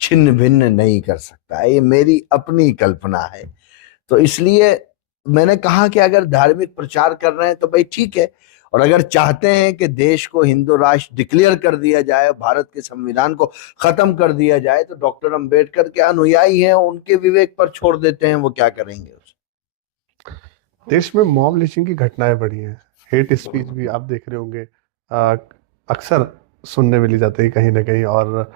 छिन्न भिन्न नहीं कर सकता है। ये मेरी अपनी कल्पना है। तो इसलिए मैंने कहा कि अगर धार्मिक प्रचार कर रहे हैं तो भाई ठीक है, और अगर चाहते हैं कि देश को हिंदू राष्ट्र डिक्लेयर कर दिया जाए, भारत के संविधान को खत्म कर दिया जाए, तो डॉक्टर अंबेडकर के अनुयायी हैं, उनके विवेक पर छोड़ देते हैं, वो क्या करेंगे उसे। देश में मॉब लिंचिंग की घटनाएं बढ़ी हैं, हेट स्पीच भी आप देख रहे होंगे अ, अक्सर सुनने मिली जाती है कहीं ना कहीं। और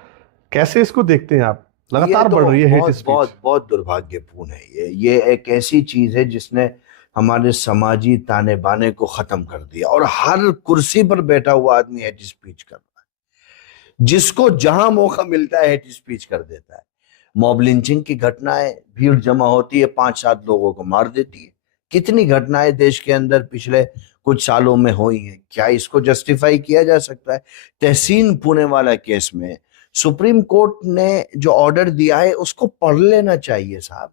कैसे इसको देखते हैं आप? ये लगातार तो बढ़ रही है हेट बहुत स्पीच। बहुत बहुत दुर्भाग्यपूर्ण है। ये एक ऐसी चीज है जिसने हमारे समाजी ताने बाने को खत्म कर दिया, और हर कुर्सी पर बैठा हुआ आदमी हेट स्पीच कर रहा है। जिसको जहां मौका मिलता है हेट स्पीच कर देता है। मॉब लिंचिंग की घटनाएं, भीड़ जमा होती है, 5-7 लोगों को मार देती है। कितनी घटनाएं देश के अंदर पिछले कुछ सालों में हुई हैं, क्या इसको जस्टिफाई किया जा सकता है? तहसीन पूनेवाला केस में सुप्रीम कोर्ट ने जो ऑर्डर दिया है उसको पढ़ लेना चाहिए साहब।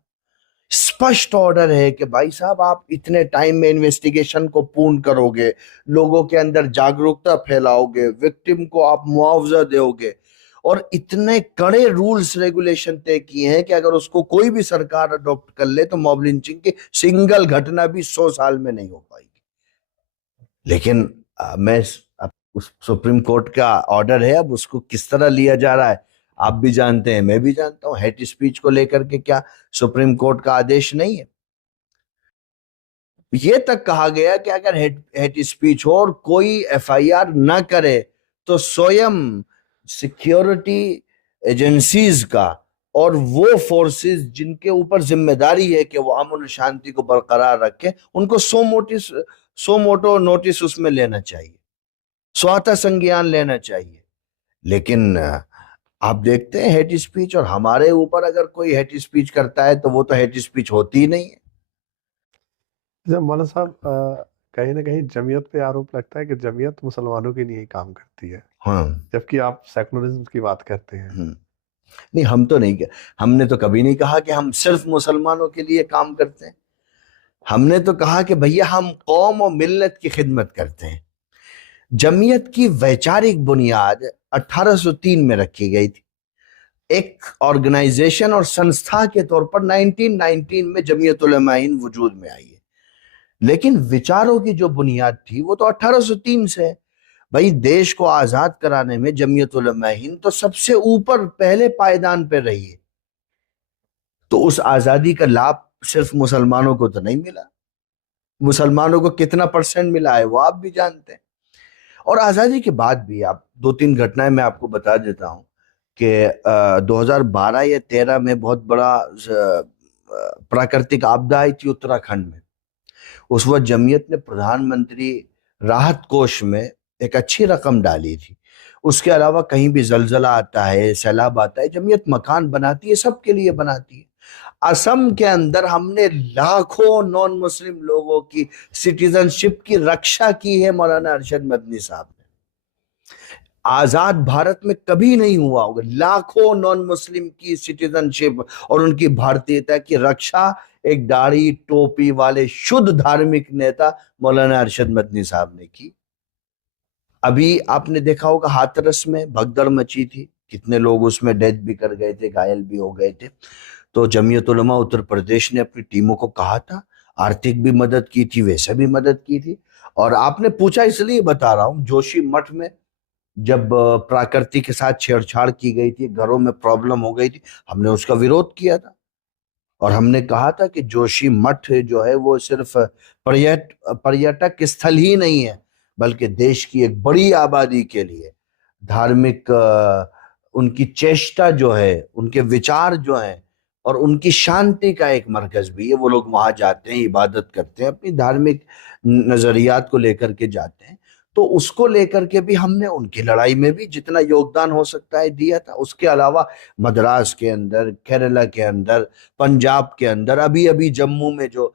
स्पष्ट ऑर्डर है कि भाई साहब, आप इतने टाइम में इन्वेस्टिगेशन को पूर्ण करोगे, लोगों के अंदर जागरूकता फैलाओगे, विक्टिम को आप मुआवजा दोगे, और इतने कड़े रूल्स रेगुलेशन तय किए हैं कि अगर उसको कोई भी सरकार अडॉप्ट कर ले तो मॉब लिंचिंग की सिंगल घटना भी 100 साल में नहीं हो पाएगी। लेकिन मैं अब उस सुप्रीम कोर्ट का ऑर्डर है, अब उसको किस तरह लिया जा रहा है आप भी जानते हैं, मैं भी जानता हूं। हेट स्पीच को लेकर के क्या सुप्रीम कोर्ट का आदेश नहीं है? ये तक कहा गया कि अगर हेट स्पीच हो और कोई एफआईआर ना करे तो स्वयं सिक्योरिटी एजेंसीज का और वो फोर्सेस जिनके ऊपर जिम्मेदारी है कि वो अमन और शांति को बरकरार रखें, उनको सो मोटो नोटिस उसमें लेना चाहिए, स्वतः संज्ञान लेना चाहिए। लेकिन आप देखते हैं हेट स्पीच, और हमारे ऊपर अगर कोई हेट स्पीच करता है तो वो तो हेट स्पीच होती ही नहीं है। जब मौलाना साहब कहीं ना कहीं जमीयत पे आरोप लगता है कि जमीयत मुसलमानों के लिए ही काम करती है, हाँ। जबकि आप सेकुलरिज्म की बात करते हैं। नहीं, हम तो नहीं, हमने तो कभी नहीं कहा कि हम सिर्फ मुसलमानों के लिए काम करते हैं। हमने तो कहा कि भैया हम कौम और मिल्लत की खिदमत करते हैं। जमीयत की वैचारिक बुनियाद 1803 में रखी गई थी। एक ऑर्गेनाइजेशन और संस्था के तौर पर 1919 में जमीयत उलमा हिंद वजूद में आई है। लेकिन विचारों की जो बुनियाद थी वो तो 1803 से है। भाई देश को आजाद कराने में जमीयत उलमा हिंद तो सबसे ऊपर पहले पायदान पे रही है। तो उस आजादी का लाभ सिर्फ मुसलमानों को तो नहीं मिला। मुसलमानों को कितना परसेंट मिला है वो आप भी जानते हैं। और आजादी के बाद भी आप 2-3 घटनाएं मैं आपको बता देता हूं कि 2012 या 13 में बहुत बड़ा प्राकृतिक आपदा आई थी उत्तराखंड में। उस वक्त जमीयत ने प्रधानमंत्री राहत कोष में एक अच्छी रकम डाली थी। उसके अलावा कहीं भी जलजला आता है, सैलाब आता है, जमीयत मकान बनाती है, सबके लिए बनाती है। असम के अंदर हमने लाखों नॉन मुस्लिम लोगों की सिटीजनशिप की रक्षा की है मौलाना अरशद मदनी साहब ने। आजाद भारत में कभी नहीं हुआ होगा, लाखों नॉन मुस्लिम की सिटीजनशिप और उनकी भारतीयता की रक्षा एक दाढ़ी टोपी वाले शुद्ध धार्मिक नेता मौलाना अरशद मदनी साहब ने की। अभी आपने देखा होगा हाथरस में भगदड़ मची थी, कितने लोग उसमें डेथ भी कर गए थे, घायल भी हो गए थे। तो जमीयत उलमा उत्तर प्रदेश ने अपनी टीमों को कहा था, आर्थिक भी मदद की थी, वैसे भी मदद की थी। और आपने पूछा इसलिए बता रहा हूं, जोशी मठ में जब प्रकृति के साथ छेड़छाड़ की गई थी, घरों में प्रॉब्लम हो गई थी, हमने उसका विरोध किया था। और हमने कहा था कि जोशी मठ जो है वो सिर्फ पर्यटक स्थल ही नहीं है, बल्कि देश की एक बड़ी आबादी के लिए धार्मिक उनकी चेष्टा जो है, उनके विचार जो हैं और उनकी शांति का एक मरकज भी है। वो लोग वहां जाते हैं, इबादत करते हैं, अपनी धार्मिक नजरियात को लेकर के जाते हैं। तो उसको लेकर के भी हमने उनकी लड़ाई में भी जितना योगदान हो सकता है दिया था। उसके अलावा मद्रास के अंदर, केरला के अंदर, पंजाब के अंदर, अभी अभी जम्मू में जो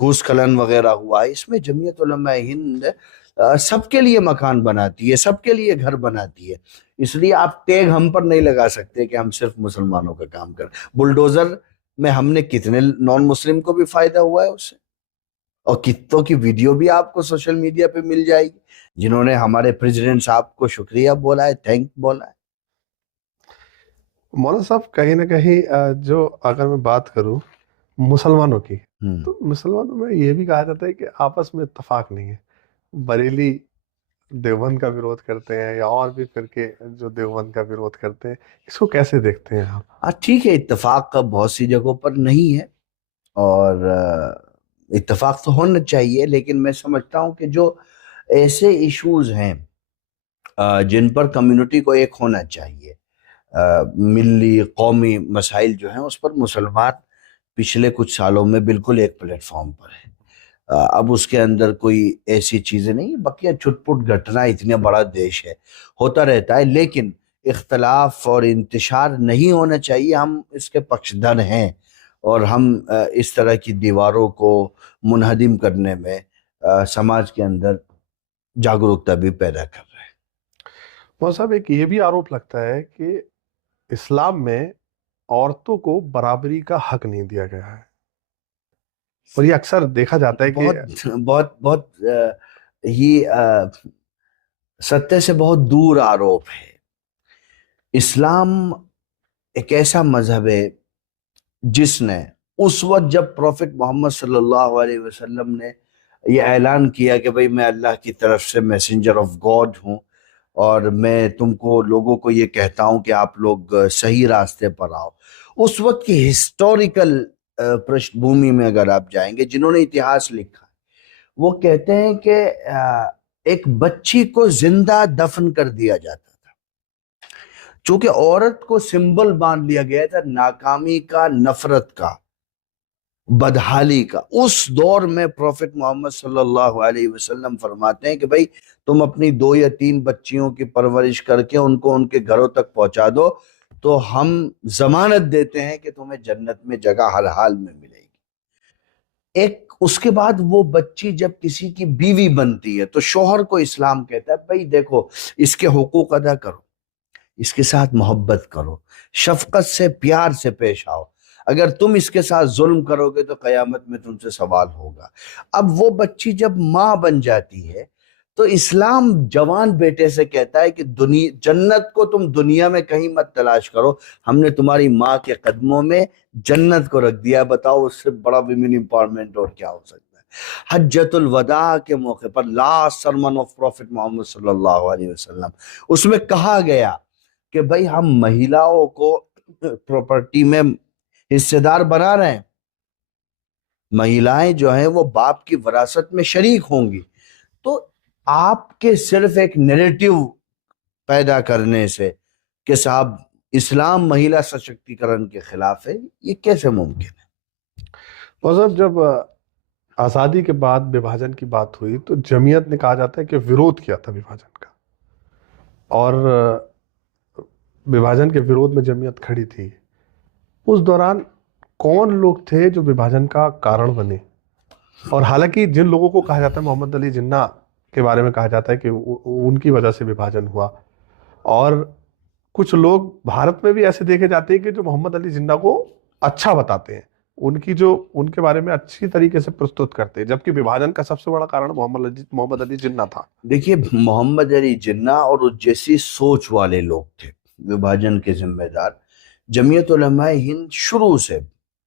भूस्खलन वगैरह हुआ है, इसमें जमीयत उलमा हिंद सबके लिए मकान बनाती है, सबके लिए घर बनाती है। इसलिए आप टैग हम पर नहीं लगा सकते कि हम सिर्फ मुसलमानों का काम कर। बुलडोजर में हमने कितने नॉन मुस्लिम को भी फायदा हुआ है उससे, और कितनों की वीडियो भी आपको सोशल मीडिया पे मिल जाएगी जिन्होंने हमारे प्रेसिडेंट साहब को शुक्रिया बोला है, थैंक बोला है। मौलाना साहब, कहीं ना कहीं जो अगर मैं बात करूं मुसलमानों की, हम्म। तो मुसलमानों में ये भी कहा जाता है कि आपस में इत्तेफाक नहीं है। बरेली देवबंद का विरोध करते हैं या और भी फिरके जो देवबंद का विरोध करते हैं, इसको कैसे देखते हैं आप? हाँ ठीक है, इत्तेफाक का बहुत सी जगहों पर नहीं है, और इत्तेफाक तो होना चाहिए, लेकिन मैं समझता हूँ कि जो ऐसे इश्यूज हैं जिन पर कम्युनिटी को एक होना चाहिए, मिली कौमी मसाइल जो हैं उस पर मुसलमान पिछले कुछ सालों में बिल्कुल एक प्लेटफॉर्म पर है। अब उसके अंदर कोई ऐसी चीजें नहीं, बकिया छुटपुट घटना, इतना बड़ा देश है, होता रहता है, लेकिन इख्तलाफ और इंतशार नहीं होना चाहिए। हम इसके पक्षधर हैं और हम इस तरह की दीवारों को मुनहदिम करने में समाज के अंदर जागरूकता भी पैदा कर रहे हैं। मौलाना साहब, एक ये भी आरोप लगता है कि इस्लाम में औरतों को बराबरी का हक नहीं दिया गया है, और ये अक्सर देखा जाता है कि बहुत बहुत बहुत ही सत्य से बहुत दूर आरोप है। इस्लाम एक ऐसा मजहब है जिसने उस वक्त जब प्रॉफिट मोहम्मद सल्लल्लाहु अलैहि वसल्लम ने ये ऐलान किया कि भाई मैं अल्लाह की तरफ से मैसेंजर ऑफ गॉड हूँ और मैं तुमको लोगों को ये कहता हूँ कि आप लोग सही रास्ते पर आओ, उस वक्त की हिस्टोरिकल पृष्ठभूमि में अगर आप जाएंगे, जिन्होंने इतिहास लिखा, वो कहते हैं कि एक बच्ची को जिंदा दफन कर दिया जाता था, चूंकि औरत को सिंबल बांध लिया गया था नाकामी का, नफरत का, बदहाली का। उस दौर में प्रॉफिट मोहम्मद सल्लल्लाहु अलैहि वसल्लम फरमाते हैं कि भाई तुम अपनी 2 या 3 बच्चियों की परवरिश करके उनको उनके घरों तक पहुंचा दो, तो हम जमानत देते हैं कि तुम्हें जन्नत में जगह हर हाल में मिलेगी। एक उसके बाद वो बच्ची जब किसी की बीवी बनती है तो शौहर को इस्लाम कहता है भाई देखो, इसके हुकूक अदा करो, इसके साथ मोहब्बत करो, शफकत से प्यार से पेश आओ। अगर तुम इसके साथ जुल्म करोगे तो कयामत में तुमसे सवाल होगा। अब वो बच्ची जब माँ बन जाती है तो इस्लाम जवान बेटे से कहता है कि दुनिया, जन्नत को तुम दुनिया में कहीं मत तलाश करो, हमने तुम्हारी माँ के कदमों में जन्नत को रख दिया। बताओ उससे बड़ा विमेन एम्पावरमेंट और क्या हो सकता है। हज्जतुल वदा के मौके पर last sermon of Prophet Muhammad सल्लल्लाहु अलैहि वसल्लम, उसमें कहा गया कि भाई हम महिलाओं को प्रॉपर्टी में हिस्सेदार बना रहे हैं, महिलाएं जो हैं वो बाप की विरासत में शरीक होंगी। तो आपके सिर्फ एक नैरेटिव पैदा करने से कि साहब इस्लाम महिला सशक्तिकरण के खिलाफ है, ये कैसे मुमकिन है? और साहब, जब आज़ादी के बाद विभाजन की बात हुई तो जमीयत ने कहा जाता है कि विरोध किया था विभाजन का। और विभाजन के विरोध में जमीयत खड़ी थी, उस दौरान कौन लोग थे जो विभाजन का कारण बने? और हालांकि जिन लोगों को कहा जाता है, मोहम्मद अली जिन्ना के बारे में कहा जाता है कि उनकी वजह से विभाजन हुआ, और कुछ लोग भारत में भी ऐसे देखे जाते हैं कि जो मोहम्मद अली जिन्ना को अच्छा बताते हैं, उनके बारे में अच्छी तरीके से प्रस्तुत करते हैं, जबकि विभाजन का सबसे बड़ा कारण मोहम्मद अली जिन्ना था। देखिए, मोहम्मद अली जिन्ना और उस जैसी सोच वाले लोग थे विभाजन के जिम्मेदार। जमीयत उलमा हिंद शुरू से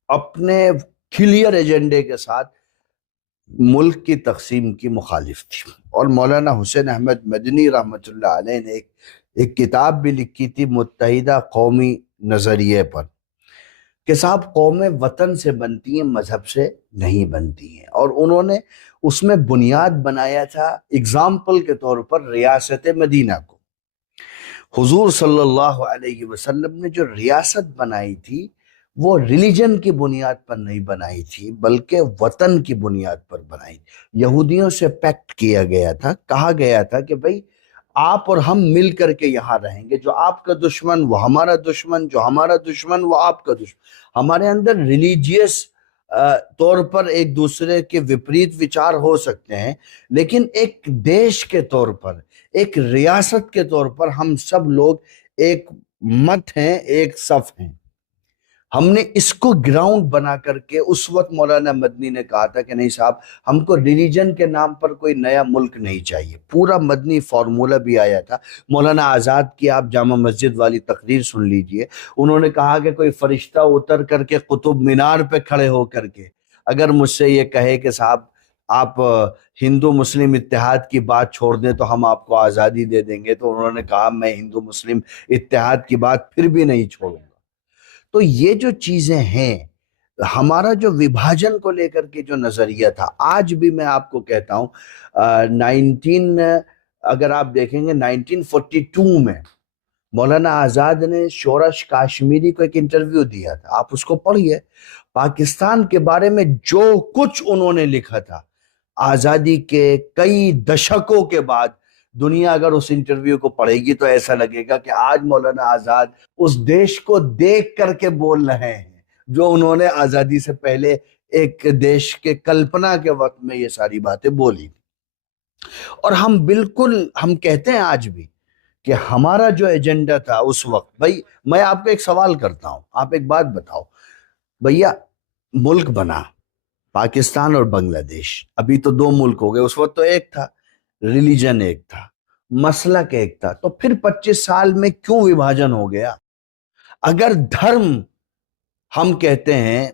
अपने क्लियर एजेंडे के साथ मुल्क की तकसीम की मुखालिफ थी, और मौलाना हुसैन अहमद मदनी रहमतुल्लाह अलैह ने एक किताब भी लिखी थी मुत्तहिदा कौमी नजरिए पर, कि साहब कौमें वतन से बनती हैं, मजहब से नहीं बनती हैं। और उन्होंने उसमें बुनियाद बनाया था एग्जाम्पल के तौर पर रियासत मदीना को। हुजूर सल्लल्लाहु अलैहि वसल्लम ने जो रियासत बनाई थी वो रिलीजन की बुनियाद पर नहीं बनाई थी, बल्कि वतन की बुनियाद पर बनाई। यहूदियों से पैक्ट किया गया था, कहा गया था कि भाई आप और हम मिल करके यहाँ रहेंगे, जो आपका दुश्मन वो हमारा दुश्मन, जो हमारा दुश्मन वो आपका दुश्मन। हमारे अंदर रिलीजियस तौर पर एक दूसरे के विपरीत विचार हो सकते हैं, लेकिन एक देश के तौर पर, एक रियासत के तौर पर हम सब लोग एक मत हैं, एक सफ हैं। हमने इसको ग्राउंड बना करके उस वक्त मौलाना मदनी ने कहा था कि नहीं साहब, हमको रिलीजन के नाम पर कोई नया मुल्क नहीं चाहिए। पूरा मदनी फार्मूला भी आया था। मौलाना आज़ाद की आप जामा मस्जिद वाली तकरीर सुन लीजिए। उन्होंने कहा कि कोई फरिश्ता उतर करके कुतुब मीनार पे खड़े हो करके अगर मुझसे ये कहे कि साहब आप हिंदू मुस्लिम इत्तेहाद की बात छोड़ दें तो हम आपको आज़ादी दे देंगे, तो उन्होंने कहा मैं हिंदू मुस्लिम इत्तेहाद की बात फिर भी नहीं छोड़ूंगा। तो ये जो चीजें हैं, हमारा जो विभाजन को लेकर के जो नजरिया था, आज भी मैं आपको कहता हूं, 19 अगर आप देखेंगे 1942 में मौलाना आजाद ने शोरश काश्मीरी को एक इंटरव्यू दिया था, आप उसको पढ़िए। पाकिस्तान के बारे में जो कुछ उन्होंने लिखा था, आजादी के कई दशकों के बाद दुनिया अगर उस इंटरव्यू को पढ़ेगी तो ऐसा लगेगा कि आज मौलाना आजाद उस देश को देख करके बोल रहे हैं जो उन्होंने आजादी से पहले एक देश के कल्पना के वक्त में ये सारी बातें बोली। और हम कहते हैं आज भी कि हमारा जो एजेंडा था उस वक्त, भाई मैं आपको एक सवाल करता हूं, आप एक बात बताओ भैया, मुल्क बना पाकिस्तान और बांग्लादेश, अभी तो दो मुल्क हो गए, उस वक्त तो एक था, रिलीजन एक था, मसलक एक था, तो फिर 25 साल में क्यों विभाजन हो गया? अगर धर्म हम कहते हैं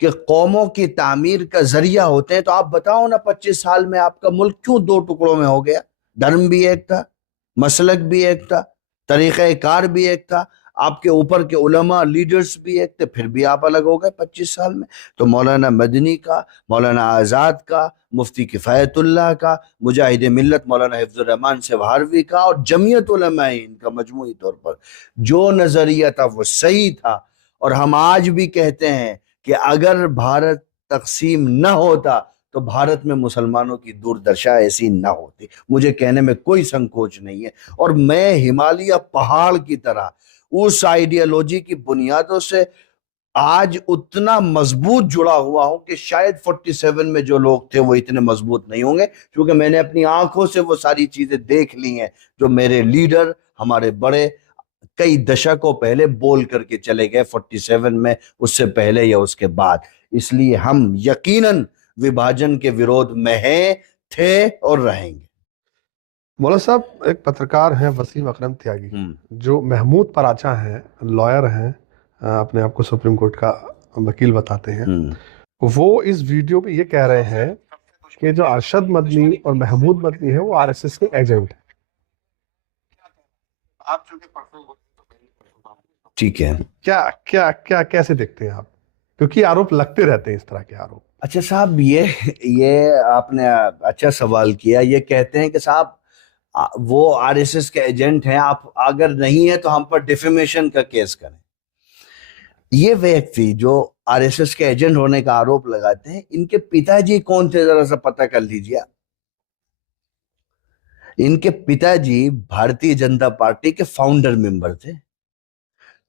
कि कौमों की तामीर का जरिया होते हैं, तो आप बताओ ना 25 साल में आपका मुल्क क्यों दो टुकड़ों में हो गया? धर्म भी एक था, मसलक भी एक था, तरीक़े कार भी एक था, आपके ऊपर के उलमा लीडर्स भी एक थे, फिर भी आप अलग हो गए 25 साल में। तो मौलाना मदनी का, मौलाना आज़ाद का, मुफ्ती किफ़ायतुल्लाह का, मुजाहिद मिल्लत मौलाना हिफ्ज़ुर रहमान सेवारवी का और जमीयत उलमा इनका मजमूई तौर पर जो नज़रिया था वो सही था। और हम आज भी कहते हैं कि अगर भारत तकसीम न होता तो भारत में मुसलमानों की दुर्दशा ऐसी ना होती। मुझे कहने में कोई संकोच नहीं है। और मैं हिमालय पहाड़ की तरह उस आइडियोलॉजी की बुनियादों से आज उतना मजबूत जुड़ा हुआ हूं कि शायद 47 में जो लोग थे वो इतने मजबूत नहीं होंगे, क्योंकि मैंने अपनी आंखों से वो सारी चीजें देख ली हैं जो मेरे लीडर, हमारे बड़े कई दशकों पहले बोल करके चले गए, 47 में, उससे पहले या उसके बाद। इसलिए हम यकीनन विभाजन के विरोध में हैं, थे और रहेंगे। मौलाना साहब, एक पत्रकार हैं वसीम अकरम त्यागी, जो महमूद पराचा हैं, लॉयर हैं, अपने आप को सुप्रीम कोर्ट का वकील बताते हैं, वो इस वीडियो में ये कह रहे हैं कि जो अरशद मदनी और महमूद मदनी है वो आरएसएस के एजेंट है। ठीक है, क्या क्या क्या कैसे देखते हैं आप? क्योंकि आरोप लगते रहते हैं इस तरह के आरोप। अच्छा साहब, ये आपने अच्छा सवाल किया। ये कहते हैं कि साहब वो आरएसएस के एजेंट हैं, आप अगर नहीं है तो हम पर डिफेमेशन का केस करें। ये व्यक्ति जो आरएसएस के एजेंट होने का आरोप लगाते हैं, इनके पिताजी कौन थे जरा सा पता कर लीजिए। इनके पिताजी भारतीय जनता पार्टी के फाउंडर मेंबर थे।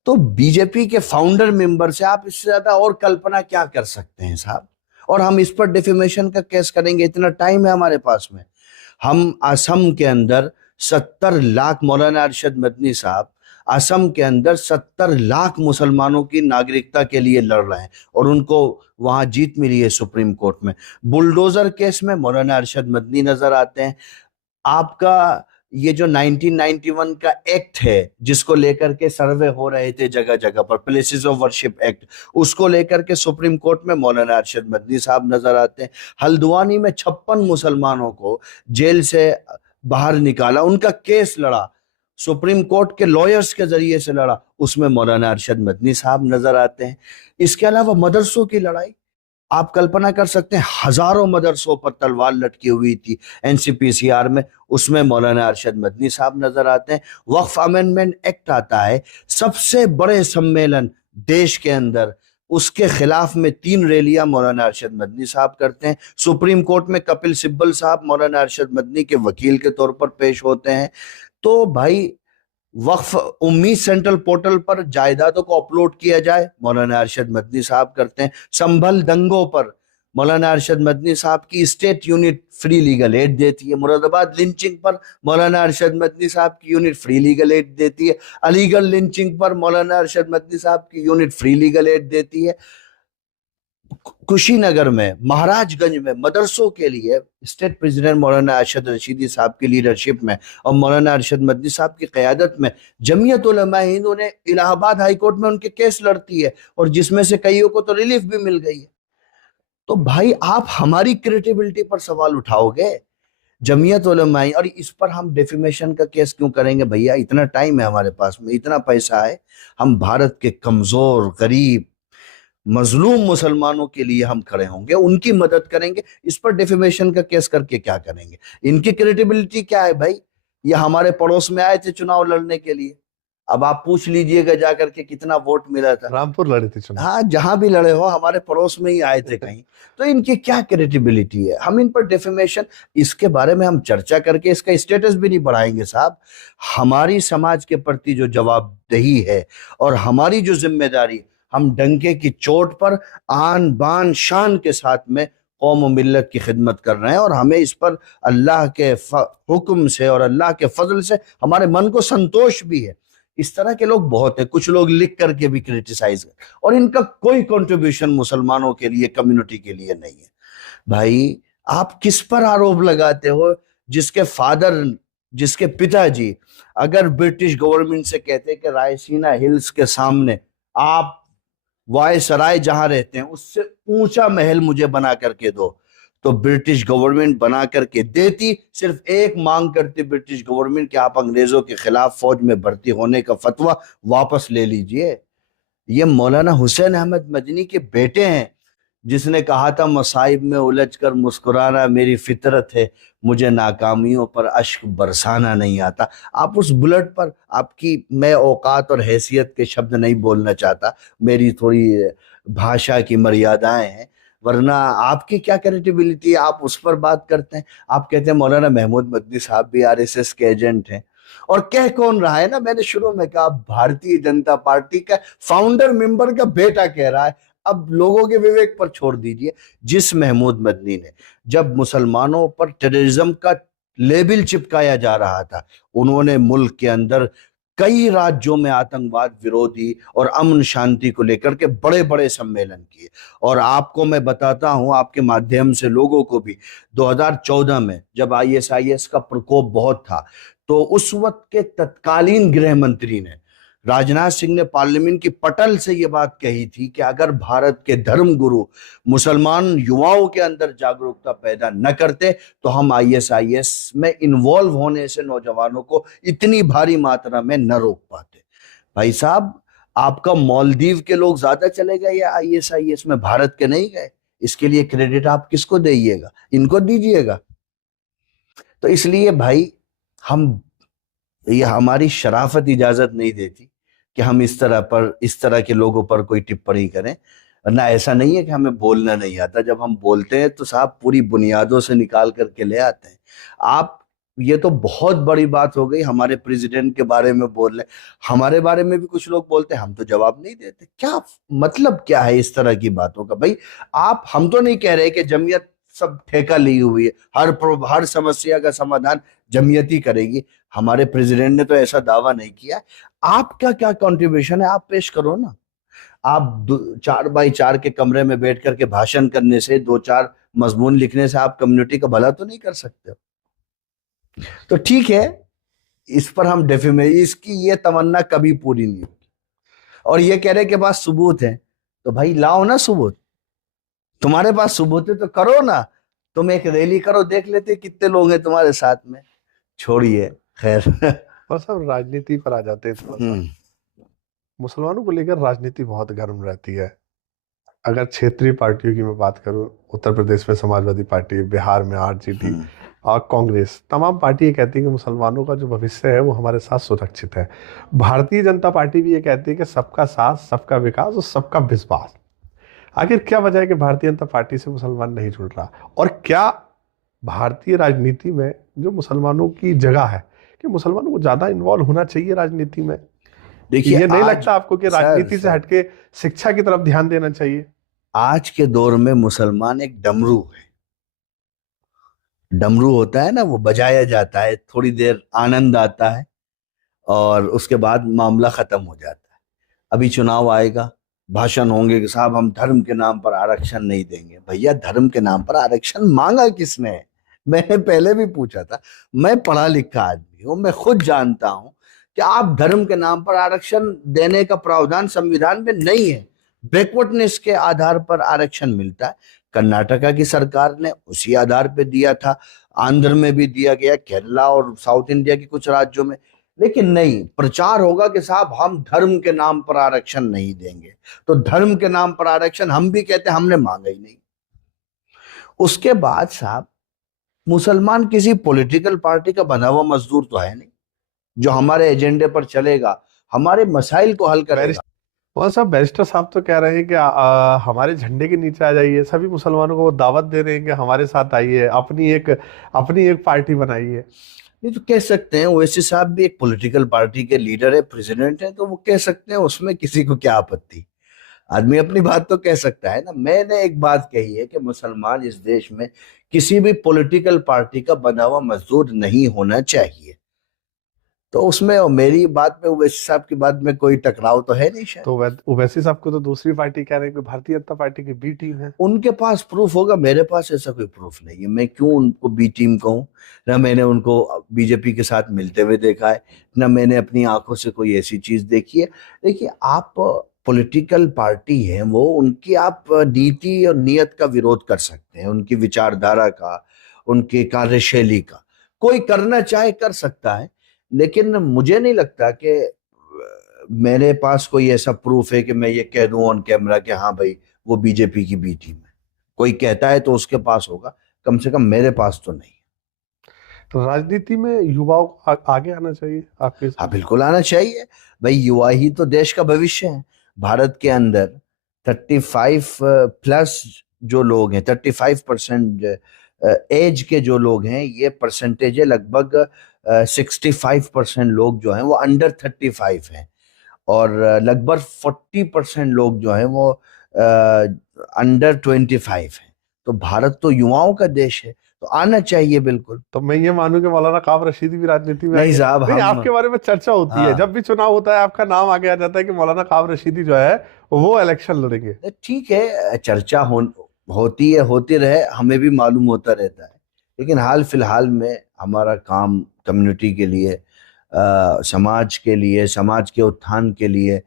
तो बीजेपी के फाउंडर मेंबर से आप इससे ज्यादा और कल्पना क्या कर सकते हैं साहब। और हम इस पर डिफेमेशन का केस करेंगे, इतना टाइम है हमारे पास में। हम असम के अंदर 70 लाख, मौलाना अरशद मदनी साहब असम के अंदर 70 लाख मुसलमानों की नागरिकता के लिए लड़ रहे हैं और उनको वहां जीत मिली है सुप्रीम कोर्ट में। बुलडोजर केस में मौलाना अरशद मदनी नजर आते हैं। आपका ये जो 1991 का एक्ट है जिसको लेकर के सर्वे हो रहे थे जगह जगह पर, प्लेसेस ऑफ वर्शिप एक्ट, उसको लेकर के सुप्रीम कोर्ट में मौलाना अरशद मदनी साहब नजर आते हैं। हल्द्वानी में 56 मुसलमानों को जेल से बाहर निकाला, उनका केस लड़ा, सुप्रीम कोर्ट के लॉयर्स के जरिए से लड़ा, उसमें मौलाना अरशद मदनी साहब नजर आते हैं। इसके अलावा मदरसों की लड़ाई, आप कल्पना कर सकते हैं, हजारों मदरसों पर तलवार लटकी हुई थी एनसीपीसीआर में, उसमें मौलाना अरशद मदनी साहब नजर आते हैं। वक्फ अमेंडमेंट एक्ट आता है, सबसे बड़े सम्मेलन देश के अंदर, उसके खिलाफ में 3 रैलियां मौलाना अरशद मदनी साहब करते हैं। सुप्रीम कोर्ट में कपिल सिब्बल साहब मौलाना अरशद मदनी के वकील के तौर पर पेश होते हैं। तो भाई, वक्फ उम्मीद सेंट्रल पोर्टल पर जायदादों को अपलोड किया जाए, मौलाना अरशद मदनी साहब करते हैं। संभल दंगों पर मौलाना अरशद मदनी साहब की state unit free legal aid देती है। मुरादाबाद लिंचिंग पर मौलाना अरशद मदनी साहब की यूनिट फ्री लीगल एड देती है। अलीगढ़ लिंचिंग पर मौलाना अरशद मदनी साहब की यूनिट फ्री लीगल एड देती है। कुशीनगर में, महाराजगंज में मदरसों के लिए स्टेट प्रेसिडेंट मौलाना अरशद रशीदी साहब की लीडरशिप में और मौलाना अरशद मदनी साहब की क़यादत में जमीयत उलमा हिंद ने इलाहाबाद हाई कोर्ट में उनके केस लड़ती है और जिसमें से कईयों को तो रिलीफ भी मिल गई है। तो भाई, आप हमारी क्रेडिबिलिटी पर सवाल उठाओगे, जमीयत उलमा हिंद, और इस पर हम डेफिमेशन का केस क्यों करेंगे भैया? इतना टाइम है हमारे पास में, इतना पैसा है, हम भारत के कमजोर, गरीब, मजलूम मुसलमानों के लिए हम खड़े होंगे, उनकी मदद करेंगे। इस पर डिफेमेशन का केस करके क्या करेंगे? इनकी क्रेडिबिलिटी क्या है भाई? ये हमारे पड़ोस में आए थे चुनाव लड़ने के लिए, अब आप पूछ लीजिएगा जाकर के कितना वोट मिला था। रामपुर लड़े थे चुनाव। हाँ, जहां भी लड़े हो, हमारे पड़ोस में ही आए थे कहीं। तो इनकी क्या क्रेडिबिलिटी है? हम इन पर डिफेमेशन, इसके बारे में हम चर्चा करके इसका स्टेटस भी नहीं बढ़ाएंगे साहब। हमारी समाज के प्रति जो जवाबदेही है और हमारी जो जिम्मेदारी, हम डंके की चोट पर आन बान शान के साथ में कौम और मिल्लत की खिदमत कर रहे हैं और हमें इस पर अल्लाह के हुक्म से और अल्लाह के फजल से हमारे मन को संतोष भी है। इस तरह के लोग बहुत है, कुछ लोग लिख करके भी क्रिटिसाइज कर, और इनका कोई कंट्रीब्यूशन मुसलमानों के लिए, कम्युनिटी के लिए नहीं है। भाई, आप किस पर आरोप लगाते हो? जिसके फादर, जिसके पिताजी अगर ब्रिटिश गवर्नमेंट से कहते कि रायसीना हिल्स के सामने आप वायसराय जहां रहते हैं उससे ऊंचा महल मुझे बना करके दो, तो ब्रिटिश गवर्नमेंट बना करके देती। सिर्फ एक मांग करती ब्रिटिश गवर्नमेंट कि आप अंग्रेजों के खिलाफ फौज में भर्ती होने का फतवा वापस ले लीजिए। ये मौलाना हुसैन अहमद मदनी के बेटे हैं, जिसने कहा था मसाइब में उलझकर मुस्कुराना मेरी फितरत है, मुझे नाकामियों पर अश्क बरसाना नहीं आता। आप उस बुलेट पर, आपकी, मैं औकात और हैसियत के शब्द नहीं बोलना चाहता, मेरी थोड़ी भाषा की मर्यादाएं हैं, वरना आपकी क्या क्रेडिबिलिटी है? आप उस पर बात करते हैं। आप कहते हैं मौलाना महमूद मदनी साहब भी आरएसएस के एजेंट हैं, और कह कौन रहा है ना, मैंने शुरू में कहा, भारतीय जनता पार्टी का फाउंडर मेंबर का बेटा कह रहा है। अब लोगों के विवेक पर छोड़ दीजिए। जिस महमूद मदनी ने, जब मुसलमानों पर टेररिज्म का लेबल चिपकाया जा रहा था, उन्होंने मुल्क के अंदर कई राज्यों में आतंकवाद विरोधी और अमन शांति को लेकर के बड़े बड़े सम्मेलन किए। और आपको मैं बताता हूं, आपके माध्यम से लोगों को भी, 2014 में जब आईएसआईएस का प्रकोप बहुत था, तो उस वक्त के तत्कालीन गृह मंत्री ने, राजनाथ सिंह ने, पार्लियामेंट की पटल से यह बात कही थी कि अगर भारत के धर्म गुरु मुसलमान युवाओं के अंदर जागरूकता पैदा न करते तो हम आईएसआईएस में इन्वॉल्व होने से नौजवानों को इतनी भारी मात्रा में न रोक पाते। भाई साहब, आपका मालदीव के लोग ज्यादा चले गए या आईएसआईएस में, भारत के नहीं गए? इसके लिए क्रेडिट आप किसको दीजिएगा? इनको दीजिएगा। तो इसलिए भाई, हम, ये हमारी शराफत इजाजत नहीं देती कि हम इस तरह के लोगों पर कोई टिप्पणी करें। ना, ऐसा नहीं है कि हमें बोलना नहीं आता, जब हम बोलते हैं तो साहब पूरी बुनियादों से निकाल करके ले आते हैं। आप ये तो बहुत बड़ी बात हो गई, हमारे प्रेसिडेंट के बारे में बोल रहे, हमारे बारे में भी कुछ लोग बोलते हैं, हम तो जवाब नहीं देते। क्या मतलब क्या है इस तरह की बातों का भाई? आप, हम तो नहीं कह रहे कि जमीयत सब ठेका ली हुई है, हर समस्या का समाधान जमीयत ही करेगी। हमारे प्रेसिडेंट ने तो ऐसा दावा नहीं किया। आपका क्या कंट्रीब्यूशन है, आप पेश करो ना। आप 4x4 के कमरे में बैठ करके भाषण करने से, 2-4 मजमून लिखने से आप कम्युनिटी का भला तो नहीं कर सकते। तो ठीक है, इस पर हम इसकी ये तमन्ना कभी पूरी नहीं होगी। और ये कह रहे के पास सबूत है, तो भाई लाओ ना सबूत। तुम्हारे पास सबूत है तो करो ना। तुम एक रैली करो, देख लेते कितने लोग हैं तुम्हारे साथ में। छोड़िए, खैर। और सब राजनीति पर आ जाते हैं थोड़ा सा। मुसलमानों को लेकर राजनीति बहुत गर्म रहती है। अगर क्षेत्रीय पार्टियों की मैं बात करूं, उत्तर प्रदेश में समाजवादी पार्टी, बिहार में आरजेडी और कांग्रेस, तमाम पार्टी ये कहती है कि मुसलमानों का जो भविष्य है वो हमारे साथ सुरक्षित है। भारतीय जनता पार्टी भी ये कहती है कि सबका साथ, सबका विकास और सबका विश्वास। आखिर क्या वजह है कि भारतीय जनता पार्टी से मुसलमान नहीं जुड़ रहा? और क्या भारतीय राजनीति में जो मुसलमानों की जगह है, कि मुसलमानों को ज्यादा इन्वॉल्व होना चाहिए राजनीति में? देखिए, ये नहीं लगता आपको कि राजनीति से सर, हटके शिक्षा की तरफ ध्यान देना चाहिए? आज के दौर में मुसलमान एक डमरू है। डमरू होता है ना, वो बजाया जाता है, थोड़ी देर आनंद आता है और उसके बाद मामला खत्म हो जाता है। अभी चुनाव आएगा, भाषण होंगे कि साहब हम धर्म के नाम पर आरक्षण नहीं देंगे। भैया, धर्म के नाम पर आरक्षण मांगा किसने है? मैंने पहले भी पूछा था। मैं पढ़ा लिखा आदमी हूं, मैं खुद जानता हूं कि आप धर्म के नाम पर आरक्षण देने का प्रावधान संविधान में नहीं है। बैकवर्डनेस के आधार पर आरक्षण मिलता है। कर्नाटका की सरकार ने उसी आधार पर दिया था, आंध्र में भी दिया गया, केरला और साउथ इंडिया के कुछ राज्यों में। लेकिन नहीं, प्रचार होगा कि साहब हम धर्म के नाम पर आरक्षण नहीं देंगे। तो धर्म के नाम पर आरक्षण हम भी कहते हैं, हमने मांगा ही नहीं। उसके बाद साहब, मुसलमान किसी पॉलिटिकल पार्टी का बना हुआ मजदूर तो है नहीं जो हमारे एजेंडे पर चलेगा, हमारे मसाइल को हल करेगा। वहाँ सब बैरिस्टर साहब तो कह रहे हैं कि हमारे झंडे के नीचे आ जाइए। सभी मुसलमानों को वो दावत दे रहे हैं कि हमारे साथ आइए, अपनी एक पार्टी बनाइए। नहीं तो कह सकते हैं, ओवैसी साहब भी एक पॉलिटिकल पार्टी के लीडर है, प्रेसिडेंट है, तो वो कह सकते हैं, उसमें किसी को क्या आपत्ति। आदमी अपनी बात तो कह सकता है ना। मैंने एक बात कही है कि मुसलमान इस देश में किसी भी पॉलिटिकल पार्टी का बना हुआ मजदूर नहीं होना चाहिए। तो उसमें और मेरी बात में, ओवैसी साहब की बात में कोई टकराव तो है नहीं शायद। तो ओवैसी साहब को तो दूसरी पार्टी कह रहे हैं कि भारतीय जनता पार्टी की बी टीम है। उनके पास प्रूफ होगा, मेरे पास ऐसा कोई प्रूफ नहीं है। मैं क्यों उनको बी टीम कहूं? ना मैंने उनको बीजेपी के साथ मिलते हुए देखा है, ना मैंने अपनी आंखों से कोई ऐसी चीज देखी है। देखिए, आप पॉलिटिकल पार्टी हैं, वो उनकी आप नीति और नियत का विरोध कर सकते हैं, उनकी विचारधारा का, उनकी कार्यशैली का। कोई करना चाहे कर सकता है, लेकिन मुझे नहीं लगता कि मेरे पास कोई ऐसा प्रूफ है कि मैं ये कह दूं ऑन कैमरा कि हाँ भाई वो बीजेपी की बी टीम है। कोई कहता है तो उसके पास होगा, कम से कम मेरे पास तो नहीं। तो राजनीति में युवाओं को आगे आना चाहिए आपके? हाँ, बिल्कुल आना चाहिए भाई। युवा ही तो देश का भविष्य है। भारत के अंदर 35 प्लस जो लोग हैं, 35% एज के जो लोग हैं, ये परसेंटेज है। लगभग 65% लोग जो हैं वो अंडर 35 हैं, और लगभग 40% लोग जो हैं वो अंडर 25 हैं। तो भारत तो युवाओं का देश है, तो आना चाहिए बिल्कुल। तो मैं ये मानूं कि मौलाना काब रशीदी भी राजनीति में नहीं साहब, नहीं, हम आपके बारे में चर्चा होती है, जब भी चुनाव होता है आपका नाम आगे आ जाता है कि मौलाना काब रशीदी जो है वो इलेक्शन लड़ेंगे। ठीक है, चर्चा होती है, होती रहे, हमें भी मालूम होता रहता है। लेकिन हाल फिलहाल में हमारा काम कम्युनिटी के लिए, समाज के लिए, समाज के उत्थान के लिए,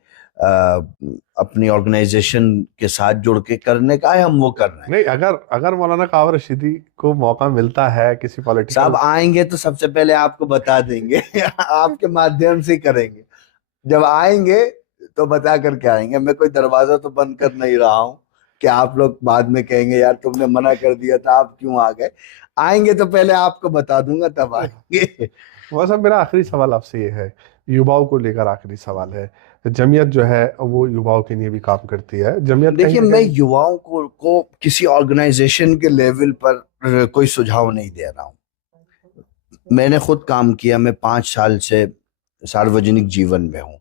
अपनी ऑर्गेनाइजेशन के साथ जुड़ के करने का है, हम वो कर रहे हैं। नहीं, अगर मौलाना काब रशीदी को मौका मिलता है किसी पॉलिटिकल, साहब आएंगे तो सबसे पहले आपको बता देंगे। आपके माध्यम से करेंगे। जब आएंगे तो बता करके आएंगे। मैं कोई दरवाजा तो बंद कर नहीं रहा हूं कि आप लोग बाद में कहेंगे यार तुमने मना कर दिया था, आप क्यों आ गए। आएंगे तो पहले आपको बता दूंगा, तब आएंगे। वैसा मेरा आखिरी सवाल आपसे ये है, युवाओं को लेकर आखिरी सवाल है। जमीयत जो है वो युवाओं के लिए भी काम करती है। जमीयत, देखिए, मैं युवाओं को किसी ऑर्गेनाइजेशन के लेवल पर कोई सुझाव नहीं दे रहा हूं। मैंने खुद काम किया, मैं 5 साल से सार्वजनिक जीवन में हूँ।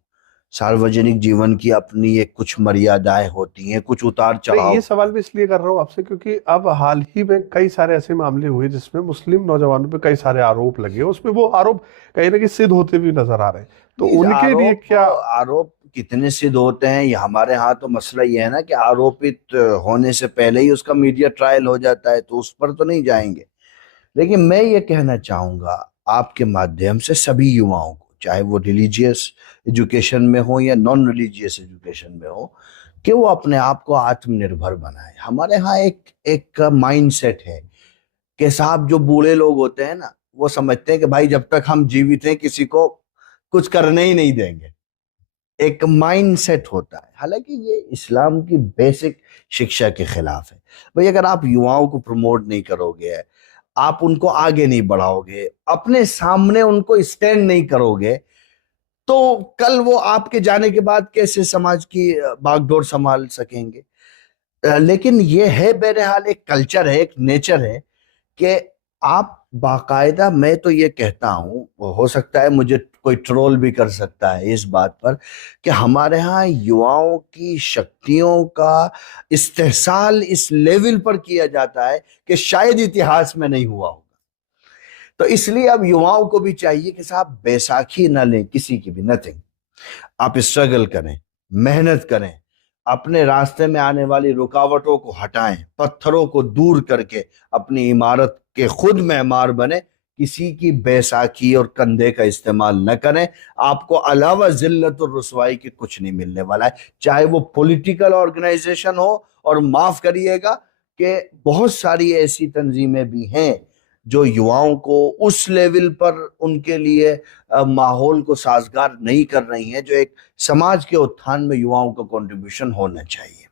सार्वजनिक जीवन की अपनी एक कुछ मर्यादाएं होती हैं, कुछ उतार नहीं, चढ़ाव। ये सवाल मैं इसलिए कर रहा हूँ आपसे क्योंकि अब हाल ही में कई सारे ऐसे मामले हुए जिसमें मुस्लिम नौजवानों पे कई सारे आरोप लगे, उसमें वो आरोप कहीं ना कहीं सिद्ध होते भी नजर आ रहे हैं, तो नहीं, उनके लिए आरोप क्या? आरोप कितने सिद्ध होते हैं ये हमारे यहाँ, तो मसला ये है ना कि आरोपित होने से पहले ही उसका मीडिया ट्रायल हो जाता है, तो उस पर तो नहीं जाएंगे। लेकिन मैं ये कहना चाहूंगा आपके माध्यम से सभी युवाओं को, चाहे वो रिलीजियस एजुकेशन में हो या नॉन रिलीजियस एजुकेशन में हो, कि वो अपने आप को आत्मनिर्भर बनाए। हमारे यहाँ एक एक माइंड सेट है कि साहब जो बूढ़े लोग होते हैं ना, वो समझते हैं कि भाई जब तक हम जीवित हैं किसी को कुछ करने ही नहीं देंगे। एक माइंड सेट होता है, हालांकि ये इस्लाम की बेसिक शिक्षा के खिलाफ है। भाई अगर आप युवाओं को प्रमोट नहीं करोगे, आप उनको आगे नहीं बढ़ाओगे, अपने सामने उनको स्टैंड नहीं करोगे, तो कल वो आपके जाने के बाद कैसे समाज की बागडोर संभाल सकेंगे। लेकिन ये है बहरहाल एक कल्चर है, एक नेचर है कि आप बाकायदा, मैं तो ये कहता हूं, हो सकता है मुझे कोई ट्रोल भी कर सकता है इस बात पर, कि हमारे यहाँ युवाओं की शक्तियों का इस्तेहसाल इस लेवल पर किया जाता है कि शायद इतिहास में नहीं हुआ होगा। तो इसलिए अब युवाओं को भी चाहिए कि साहब बैसाखी ना लें किसी की भी, नथिंग। आप स्ट्रगल करें, मेहनत करें, अपने रास्ते में आने वाली रुकावटों को हटाएं, पत्थरों को दूर करके अपनी इमारत के खुद मेमार बने। किसी की बैसाखी और कंधे का इस्तेमाल न करें। आपको अलावा जिल्लत और रुसवाई के कुछ नहीं मिलने वाला है, चाहे वो पॉलिटिकल ऑर्गेनाइजेशन हो। और माफ करिएगा कि बहुत सारी ऐसी तंजीमें भी हैं जो युवाओं को उस लेवल पर उनके लिए माहौल को साजगार नहीं कर रही हैं, जो एक समाज के उत्थान में युवाओं का कंट्रीब्यूशन होना चाहिए।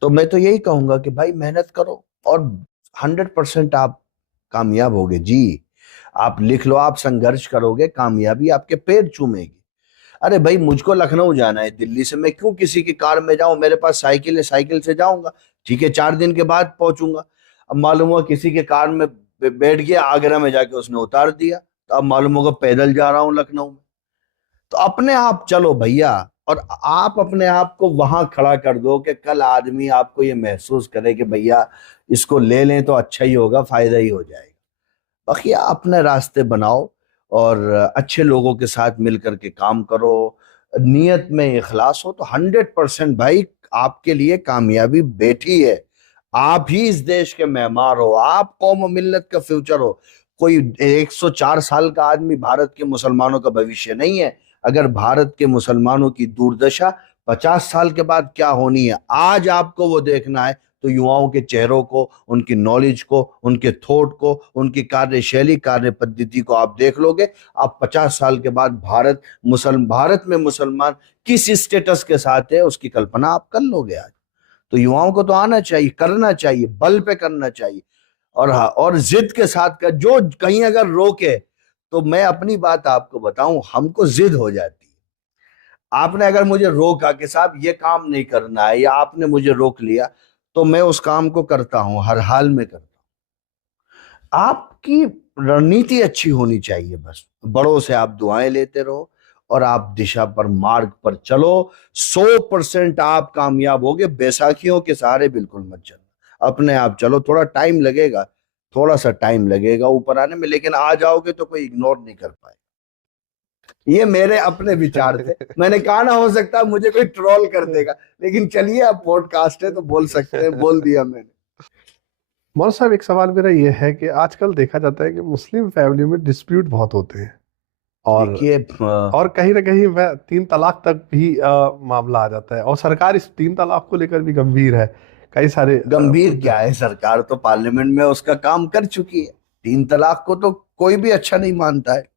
तो मैं तो यही कहूंगा कि भाई मेहनत करो और 100% आप कामयाब होगे जी। आप लिख लो, आप संघर्ष करोगे, कामयाबी आपके पैर चूमेगी। अरे भाई मुझको लखनऊ जाना है दिल्ली से, मैं क्यों किसी की कार में जाऊं, मेरे पास साइकिल है, साइकिल से जाऊंगा, ठीक है, 4 दिन के बाद पहुंचूंगा। अब मालूम हुआ किसी के कार में बैठ गया, आगरा में जाके उसने उतार दिया, तो अब मालूम होगा पैदल जा रहा हूं लखनऊ में। तो अपने आप चलो भैया, और आप अपने आप को वहां खड़ा कर दो कि कल आदमी आपको ये महसूस करे कि भैया इसको ले लें तो अच्छा ही होगा, फायदा ही हो जाएगा। बाकी आप अपने रास्ते बनाओ और अच्छे लोगों के साथ मिल करके काम करो, नियत में इखलास हो, तो 100% भाई आपके लिए कामयाबी बैठी है। आप ही इस देश के मेहमान हो, आप कौम और मिल्लत का फ्यूचर हो। कोई 104 साल का आदमी भारत के मुसलमानों का भविष्य नहीं है। अगर भारत के मुसलमानों की दुर्दशा 50 साल के बाद क्या होनी है, आज आपको वो देखना है, तो युवाओं के चेहरों को, उनकी नॉलेज को, उनके थॉट को, उनकी कार्यशैली, कार्य पद्धति को आप देख लोगे। आप 50 साल के बाद भारत में मुसलमान किस स्टेटस के साथ है उसकी कल्पना आप कर लोगे आज। तो युवाओं को तो आना चाहिए, करना चाहिए, बल पे करना चाहिए। और हाँ, और जिद के साथ कर, जो कहीं अगर रोके, तो मैं अपनी बात आपको बताऊं, हमको जिद हो जाती है। आपने अगर मुझे रोका कि साहब ये काम नहीं करना है, या आपने मुझे रोक लिया, तो मैं उस काम को करता हूं, हर हाल में करता हूं। आपकी रणनीति अच्छी होनी चाहिए, बस बड़ों से आप दुआएं लेते रहो और आप दिशा पर, मार्ग पर चलो। 100% आप कामयाब होगे। बैसाखियों के सहारे बिल्कुल मत चलो, अपने आप चलो। थोड़ा टाइम लगेगा, थोड़ा सा टाइम लगेगा ऊपर आने में, लेकिन आ जाओगे तो कोई इग्नोर नहीं कर पाए। ये मेरे अपने विचार थे, मैंने कहा ना, हो सकता है मुझे कोई ट्रोल कर देगा, लेकिन चलिए अब पॉडकास्ट है तो बोल सकते हैं, बोल दिया मैंने। मौलाना साहब, एक सवाल मेरा ये है कि आजकल देखा जाता है कि मुस्लिम फैमिली में डिस्प्यूट बहुत होते हैं, और देखिए, और कहीं ना कहीं वह 3 तलाक तक भी मामला आ जाता है, और सरकार इस 3 तलाक को लेकर भी गंभीर है। कई सारे गंभीर क्या है, सरकार तो पार्लियामेंट में उसका काम कर चुकी है। 3 तलाक को तो कोई भी अच्छा नहीं मानता है,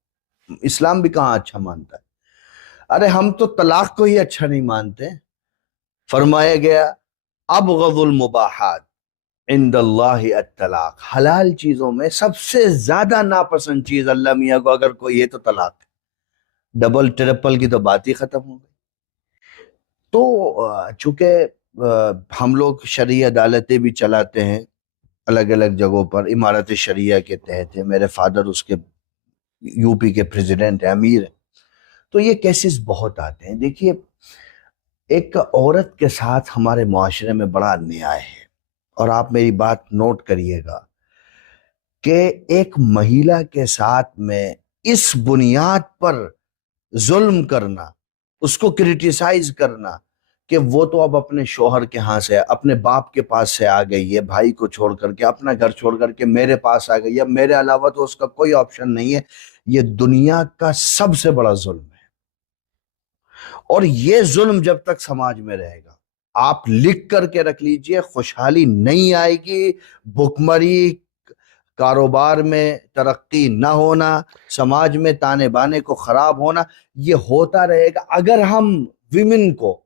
इस्लाम भी कहाँ अच्छा मानता है। अरे हम तो तलाक को ही अच्छा नहीं मानते। फरमाया गया, अबगदुल मुबाहात इंदल्लाहि अत्तलाक, हलाल चीजों में सबसे ज्यादा नापसंद चीज अल्लाह मियाँ को अगर कोई है तो तलाक है। डबल ट्रिपल की तो बात ही खत्म हो गई। तो चूंकि हम लोग शरई अदालतें भी चलाते हैं अलग अलग जगहों पर, इमारत शरिया के तहत है, मेरे फादर उसके यूपी के प्रेसिडेंट है, अमीर है। तो ये केसेस बहुत आते हैं। देखिए, एक औरत के साथ हमारे मुआशरे में बड़ा अन्याय है, और आप मेरी बात नोट करिएगा कि एक महिला के साथ में इस बुनियाद पर जुल्म करना, उसको क्रिटिसाइज करना कि वो तो अब अपने शोहर के यहाँ से, अपने बाप के पास से आ गई है, भाई को छोड़ करके, अपना घर छोड़ करके मेरे पास आ गई है, मेरे अलावा तो उसका कोई ऑप्शन नहीं है, ये दुनिया का सबसे बड़ा जुल्म है। और ये जुल्म जब तक समाज में रहेगा, आप लिख करके रख लीजिए, खुशहाली नहीं आएगी, भुखमरी, कारोबार में तरक्की ना होना, समाज में ताने बाने को खराब होना, ये होता रहेगा अगर हम विमेन को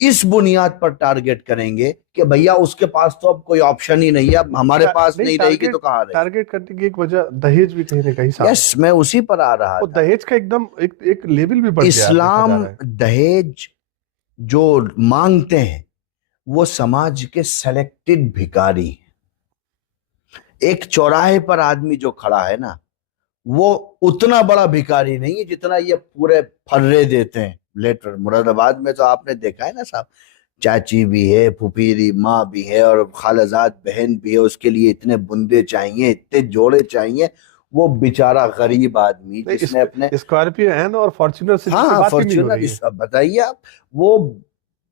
इस बुनियाद पर टारगेट करेंगे कि भैया उसके पास तो अब कोई ऑप्शन ही नहीं है, अब हमारे पास नहीं रहेगी तो कहाँ रहेगी। टारगेट करने की एक वजह दहेज भी कहीं ना कहीं यस, मैं उसी पर आ रहा वो था। दहेज का एकदम एक लेवल भी बढ़ गया है, देखा जा इस्लाम रहा है। दहेज जो मांगते हैं वो समाज के सेलेक्टेड भिखारी हैं। एक चौराहे पर आदमी जो खड़ा है ना, वो उतना बड़ा भिखारी नहीं है जितना ये पूरे फर्रे देते हैं। लेटर मुरादाबाद में तो आपने देखा है ना साहब, चाची भी है, फुफीरी माँ भी है, और खालाजाद बहन भी है, उसके लिए इतने बुंदे चाहिए, इतने जोड़े चाहिए। वो बेचारा गरीब आदमी जिसने अपने, स्कॉर्पियो एन और फॉर्च्यूनर से हाँ बात ही नहीं हो फॉर्च्यूनर, रही है। बताइए आप, वो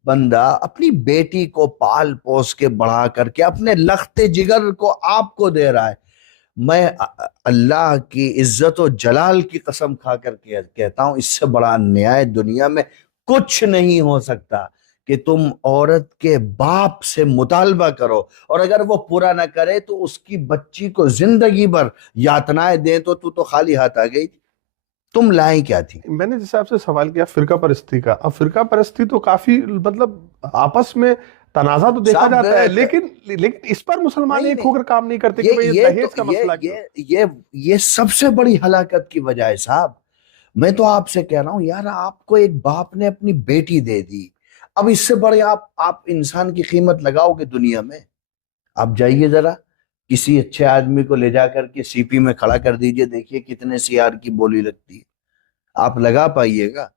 बंदा अपनी बेटी को पाल पोस के बढ़ा करके अपने लखते जिगर को आपको दे रहा है। मैं अल्लाह की इज्जत और जलाल की कसम खा करके कहता हूं, इससे बड़ा अन्याय दुनिया में कुछ नहीं हो सकता कि तुम औरत के बाप से मुतालबा करो, और अगर वो पूरा ना करे तो उसकी बच्ची को जिंदगी भर यातनाएं दे। तो तू तो खाली हाथ आ गई, तुम लाई क्या थी? मैंने जैसे आपसे सवाल किया फिरका परस्ती का, अब फिरका परस्ती तो काफी मतलब आपस में तनाजा तो देखा साहब जाता है, लेकिन लेकिन इस पर मुसलमान नहीं एक नहीं, होकर काम नहीं करते कि भाई ये ये दहेज तो का मसला क्यों। ये सबसे बड़ी हलाकत की वजह है साहब। मैं तो आपसे कह रहा हूं यार, आपको एक बाप ने अपनी बेटी दे दी, अब इससे बड़े आप इंसान की कीमत लगाओगे दुनिया में? आप जाइए जरा किसी अच्छे आदमी को ले जा करके सीपी में खड़ा कर दीजिए, देखिए कितने सीआर की बोली लगती है, आप लगा पाइएगा?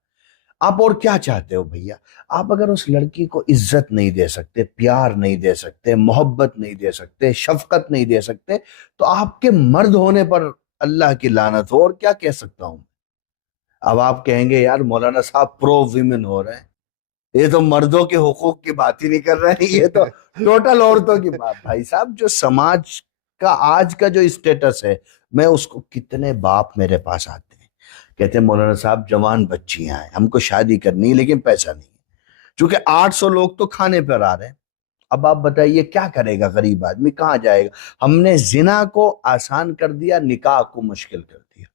आप और क्या चाहते हो भैया? आप अगर उस लड़की को इज्जत नहीं दे सकते, प्यार नहीं दे सकते, मोहब्बत नहीं दे सकते, शफकत नहीं दे सकते, तो आपके मर्द होने पर अल्लाह की लानत हो। और क्या कह सकता हूं? अब आप कहेंगे यार मौलाना साहब प्रो विमेन हो रहे हैं, ये तो मर्दों के हुकूक की बात ही नहीं कर रहे हैं, ये तो टोटल औरतों की बात। भाई साहब, जो समाज का आज का जो स्टेटस है, मैं उसको, कितने बाप मेरे पास आते हैं, कहते हैं मौलाना साहब जवान बच्चियां हैं, हमको शादी करनी है लेकिन पैसा नहीं है, क्योंकि 800 लोग तो खाने पर आ रहे हैं। अब आप बताइए क्या करेगा गरीब आदमी, कहाँ जाएगा? हमने जिना को आसान कर दिया, निकाह को मुश्किल कर दिया।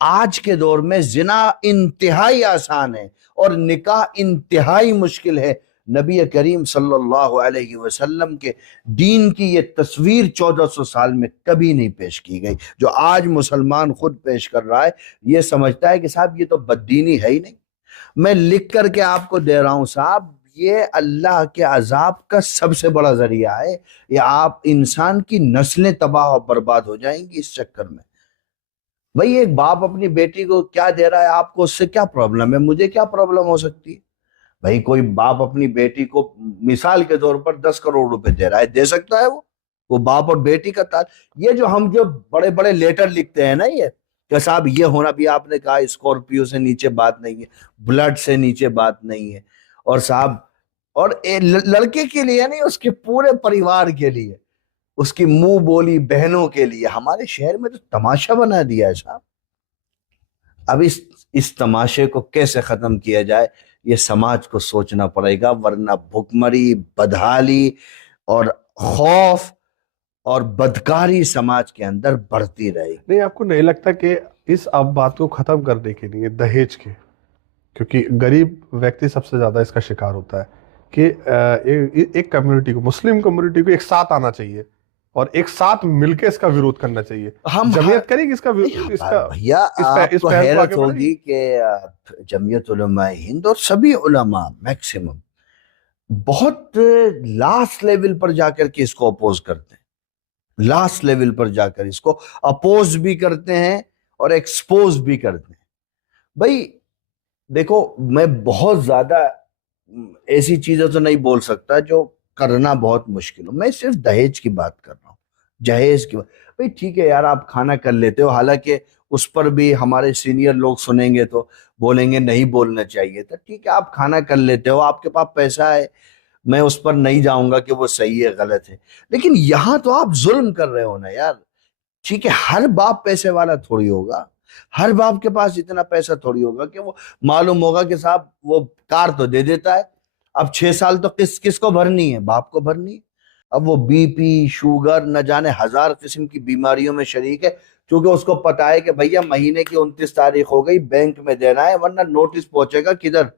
आज के दौर में जिना इंतहाई आसान है और निकाह इंतहाई मुश्किल है। नबी करीम सल्लल्लाहु अलैहि वसल्लम के दीन की ये तस्वीर 1400 साल में कभी नहीं पेश की गई, जो आज मुसलमान खुद पेश कर रहा है। ये समझता है कि साहब ये तो बददीनी है ही नहीं। मैं लिख करके आपको दे रहा हूं साहब, ये अल्लाह के अजाब का सबसे बड़ा जरिया है। ये आप इंसान की नस्लें तबाह और बर्बाद हो जाएंगी इस चक्कर में। भाई एक बाप अपनी बेटी को क्या दे रहा है, आपको उससे क्या प्रॉब्लम है? मुझे क्या प्रॉब्लम हो सकती है? भाई कोई बाप अपनी बेटी को मिसाल के तौर पर 10 करोड़ रुपए दे रहा है, दे सकता है वो बाप और बेटी का ताल। ये जो हम जो बड़े बड़े लेटर लिखते हैं ना, ये कि साहब ये होना भी, आपने कहा स्कॉर्पियो से नीचे बात नहीं है, ब्लड से नीचे बात नहीं है, और साहब, और लड़के के लिए नहीं, उसके पूरे परिवार के लिए, उसकी मुंह बोली बहनों के लिए, हमारे शहर में तो तमाशा बना दिया है साहब। अब इस तमाशे को कैसे खत्म किया जाए, ये समाज को सोचना पड़ेगा, वरना भुखमरी, बदहाली और खौफ और बदकारी समाज के अंदर बढ़ती रहेगी। नहीं, आपको नहीं लगता कि इस अब बात को खत्म करने के लिए दहेज के, क्योंकि गरीब व्यक्ति सबसे ज्यादा इसका शिकार होता है, कि एक कम्युनिटी को, मुस्लिम कम्युनिटी को एक साथ आना चाहिए और एक साथ मिलकर इसका विरोध करना चाहिए। हम जमीयत करेगी इसका भैया, इस आपको पहल को हैरत आगे बढ़ाएगी। होगी कि जमीयत उलमा हिंद और सभी उलमा मैक्सिमम बहुत लास्ट लेवल पर जाकर के इसको अपोज करते हैं, लास्ट लेवल पर जाकर इसको अपोज भी करते हैं और एक्सपोज भी कर दें। भाई देखो, मैं बहुत ज्यादा ऐसी चीजें तो नहीं बोल सकता जो करना बहुत मुश्किल हो। मैं सिर्फ दहेज की बात कर रहा हूँ, जहेज की बात। भाई ठीक है यार, आप खाना कर लेते हो, हालांकि उस पर भी हमारे सीनियर लोग सुनेंगे तो बोलेंगे नहीं बोलना चाहिए था। ठीक है, आप खाना कर लेते हो, आपके पास पैसा है, मैं उस पर नहीं जाऊंगा कि वो सही है गलत है, लेकिन यहां तो आप जुल्म कर रहे हो ना यार। ठीक है, हर बाप पैसे वाला थोड़ी होगा, हर बाप के पास इतना पैसा थोड़ी होगा कि वो मालूम होगा कि साहब वो कार तो दे देता है, अब 6 साल तो किसको भरनी है, बाप को भरनी है। अब वो बीपी शुगर न जाने हजार किस्म की बीमारियों में शरीक है, क्योंकि उसको पता है कि भैया महीने की 29 तारीख हो गई, बैंक में देना है, वरना नोटिस पहुंचेगा किधर,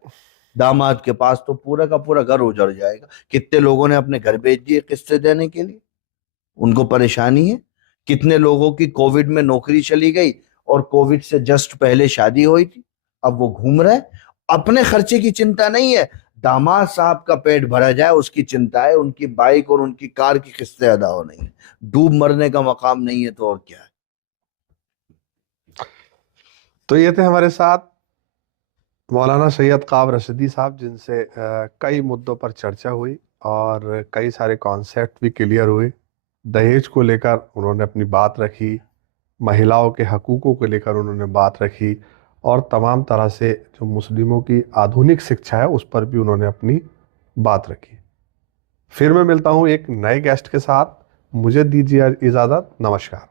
दामाद के पास, तो पूरा का पूरा घर उजड़ जाएगा। कितने लोगों ने अपने घर बेच दिए किस्तें देने के लिए, उनको परेशानी है। कितने लोगों की कोविड में नौकरी चली गई और कोविड से जस्ट पहले शादी हुई थी, अब वो घूम रहे हैं। अपने खर्चे की चिंता नहीं है, दामाद साहब का पेट भरा जाए उसकी चिंता है, उनकी बाइक और उनकी कार की किस्तें अदा हो नहीं है। डूब मरने का मकाम नहीं है तो और क्या है। तो ये थे हमारे साथ मौलाना सैयद काब रशीदी साहब, जिनसे कई मुद्दों पर चर्चा हुई और कई सारे कॉन्सेप्ट भी क्लियर हुए। दहेज को लेकर उन्होंने अपनी बात रखी, महिलाओं के हकूक़ों को लेकर उन्होंने बात रखी, और तमाम तरह से जो मुस्लिमों की आधुनिक शिक्षा है उस पर भी उन्होंने अपनी बात रखी। फिर मैं मिलता हूँ एक नए गेस्ट के साथ, मुझे दीजिए इजाज़त, नमस्कार।